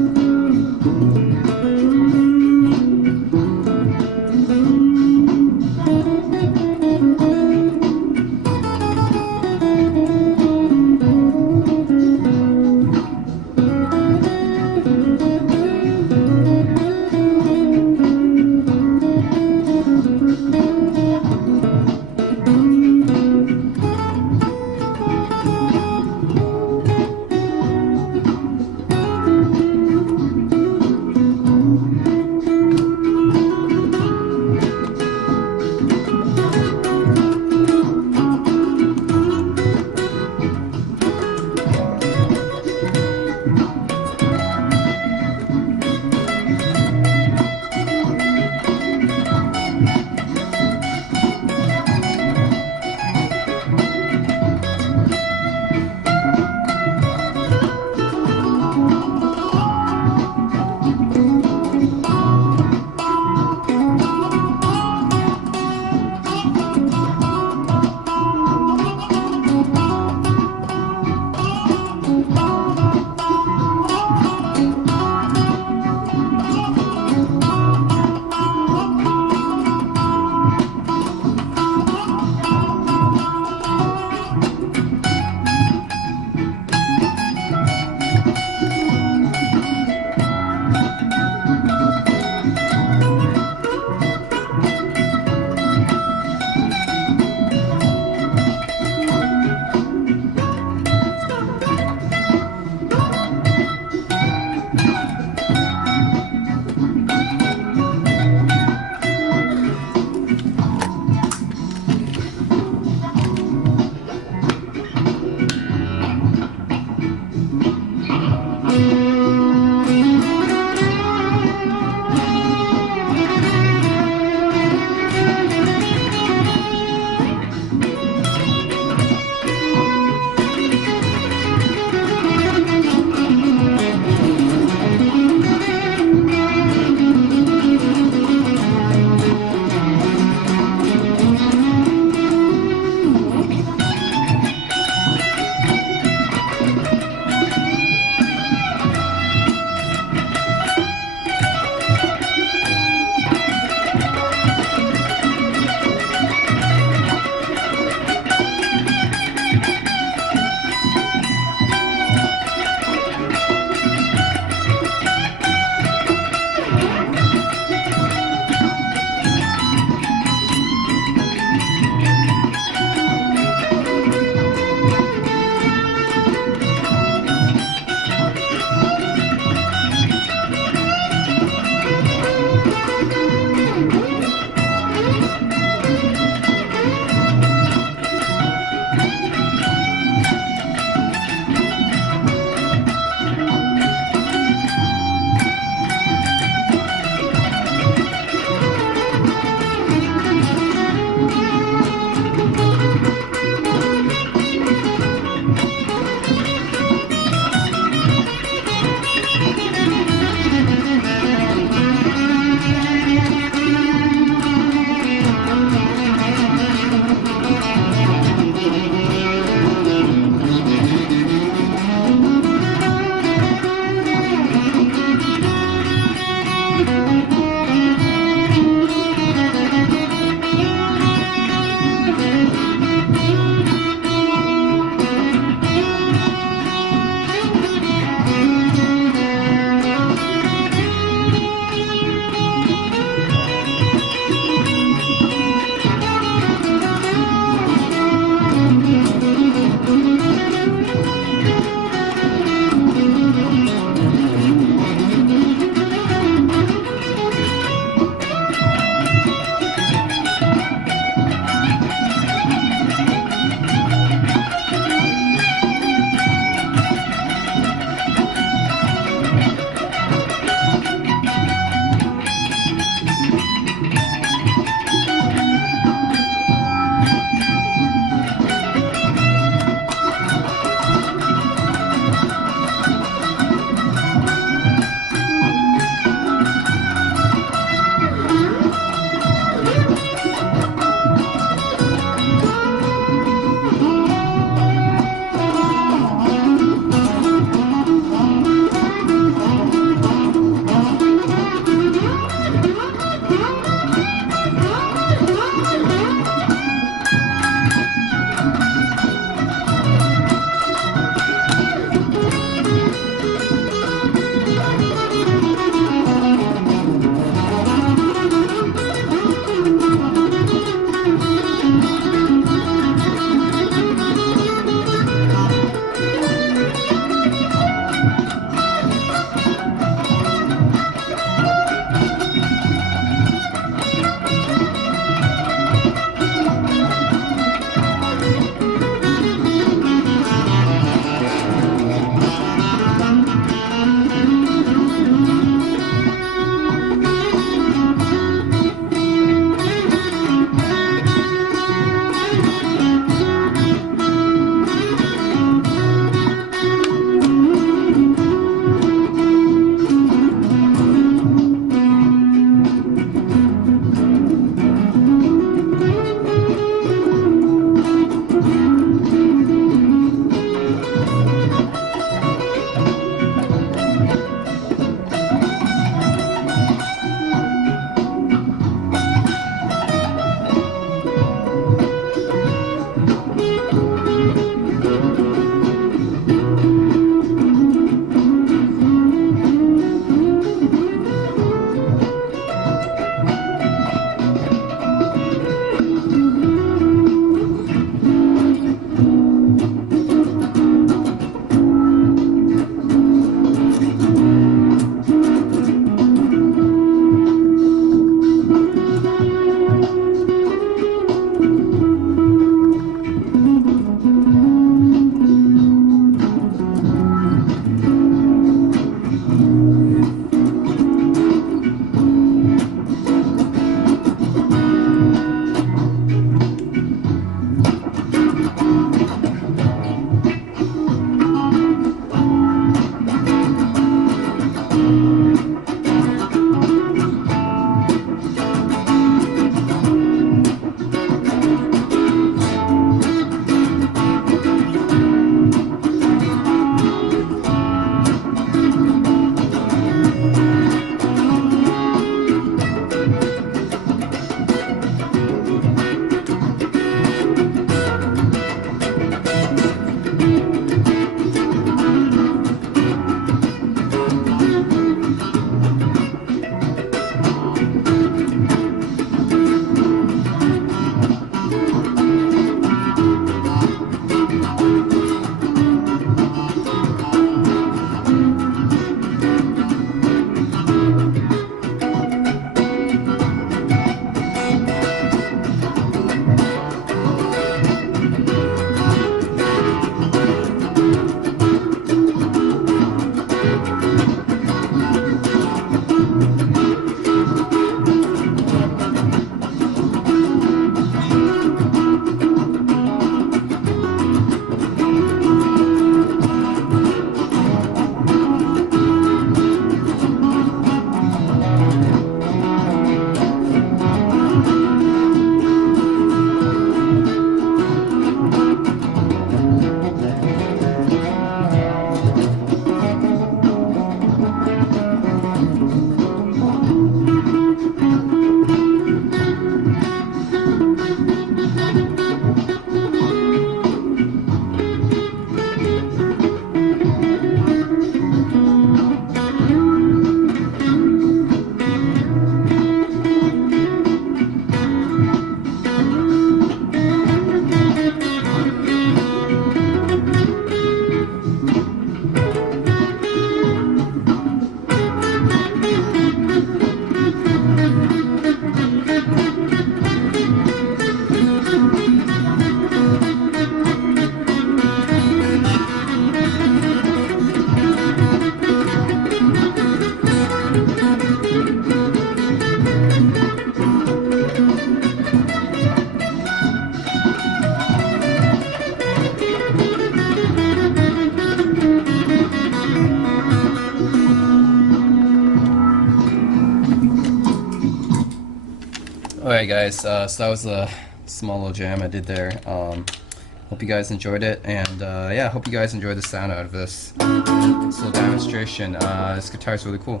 Alright guys, so that was a small little jam I did there. Hope you guys enjoyed it, and yeah, hope you guys enjoyed the sound out of this little demonstration. This guitar is really cool.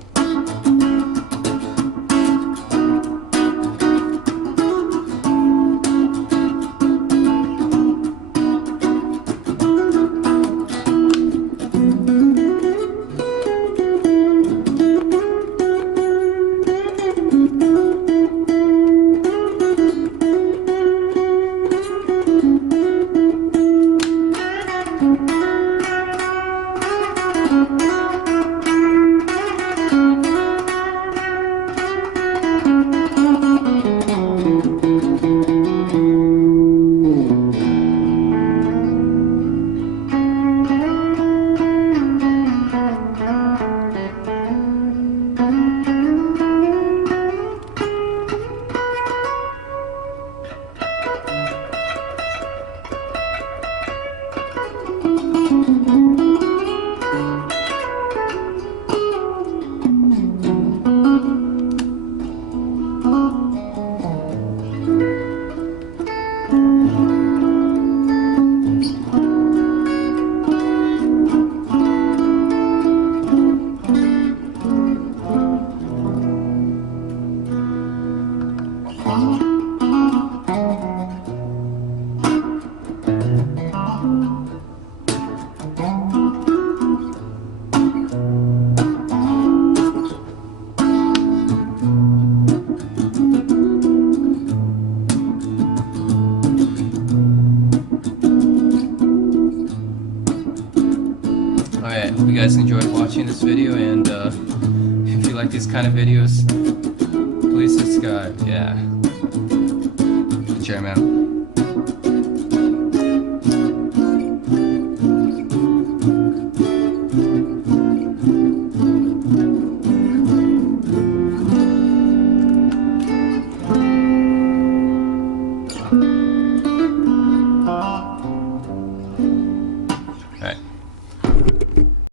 Alright, hope you guys enjoyed watching this video, and if you like these kind of videos, please subscribe. Yeah. Cheer, man.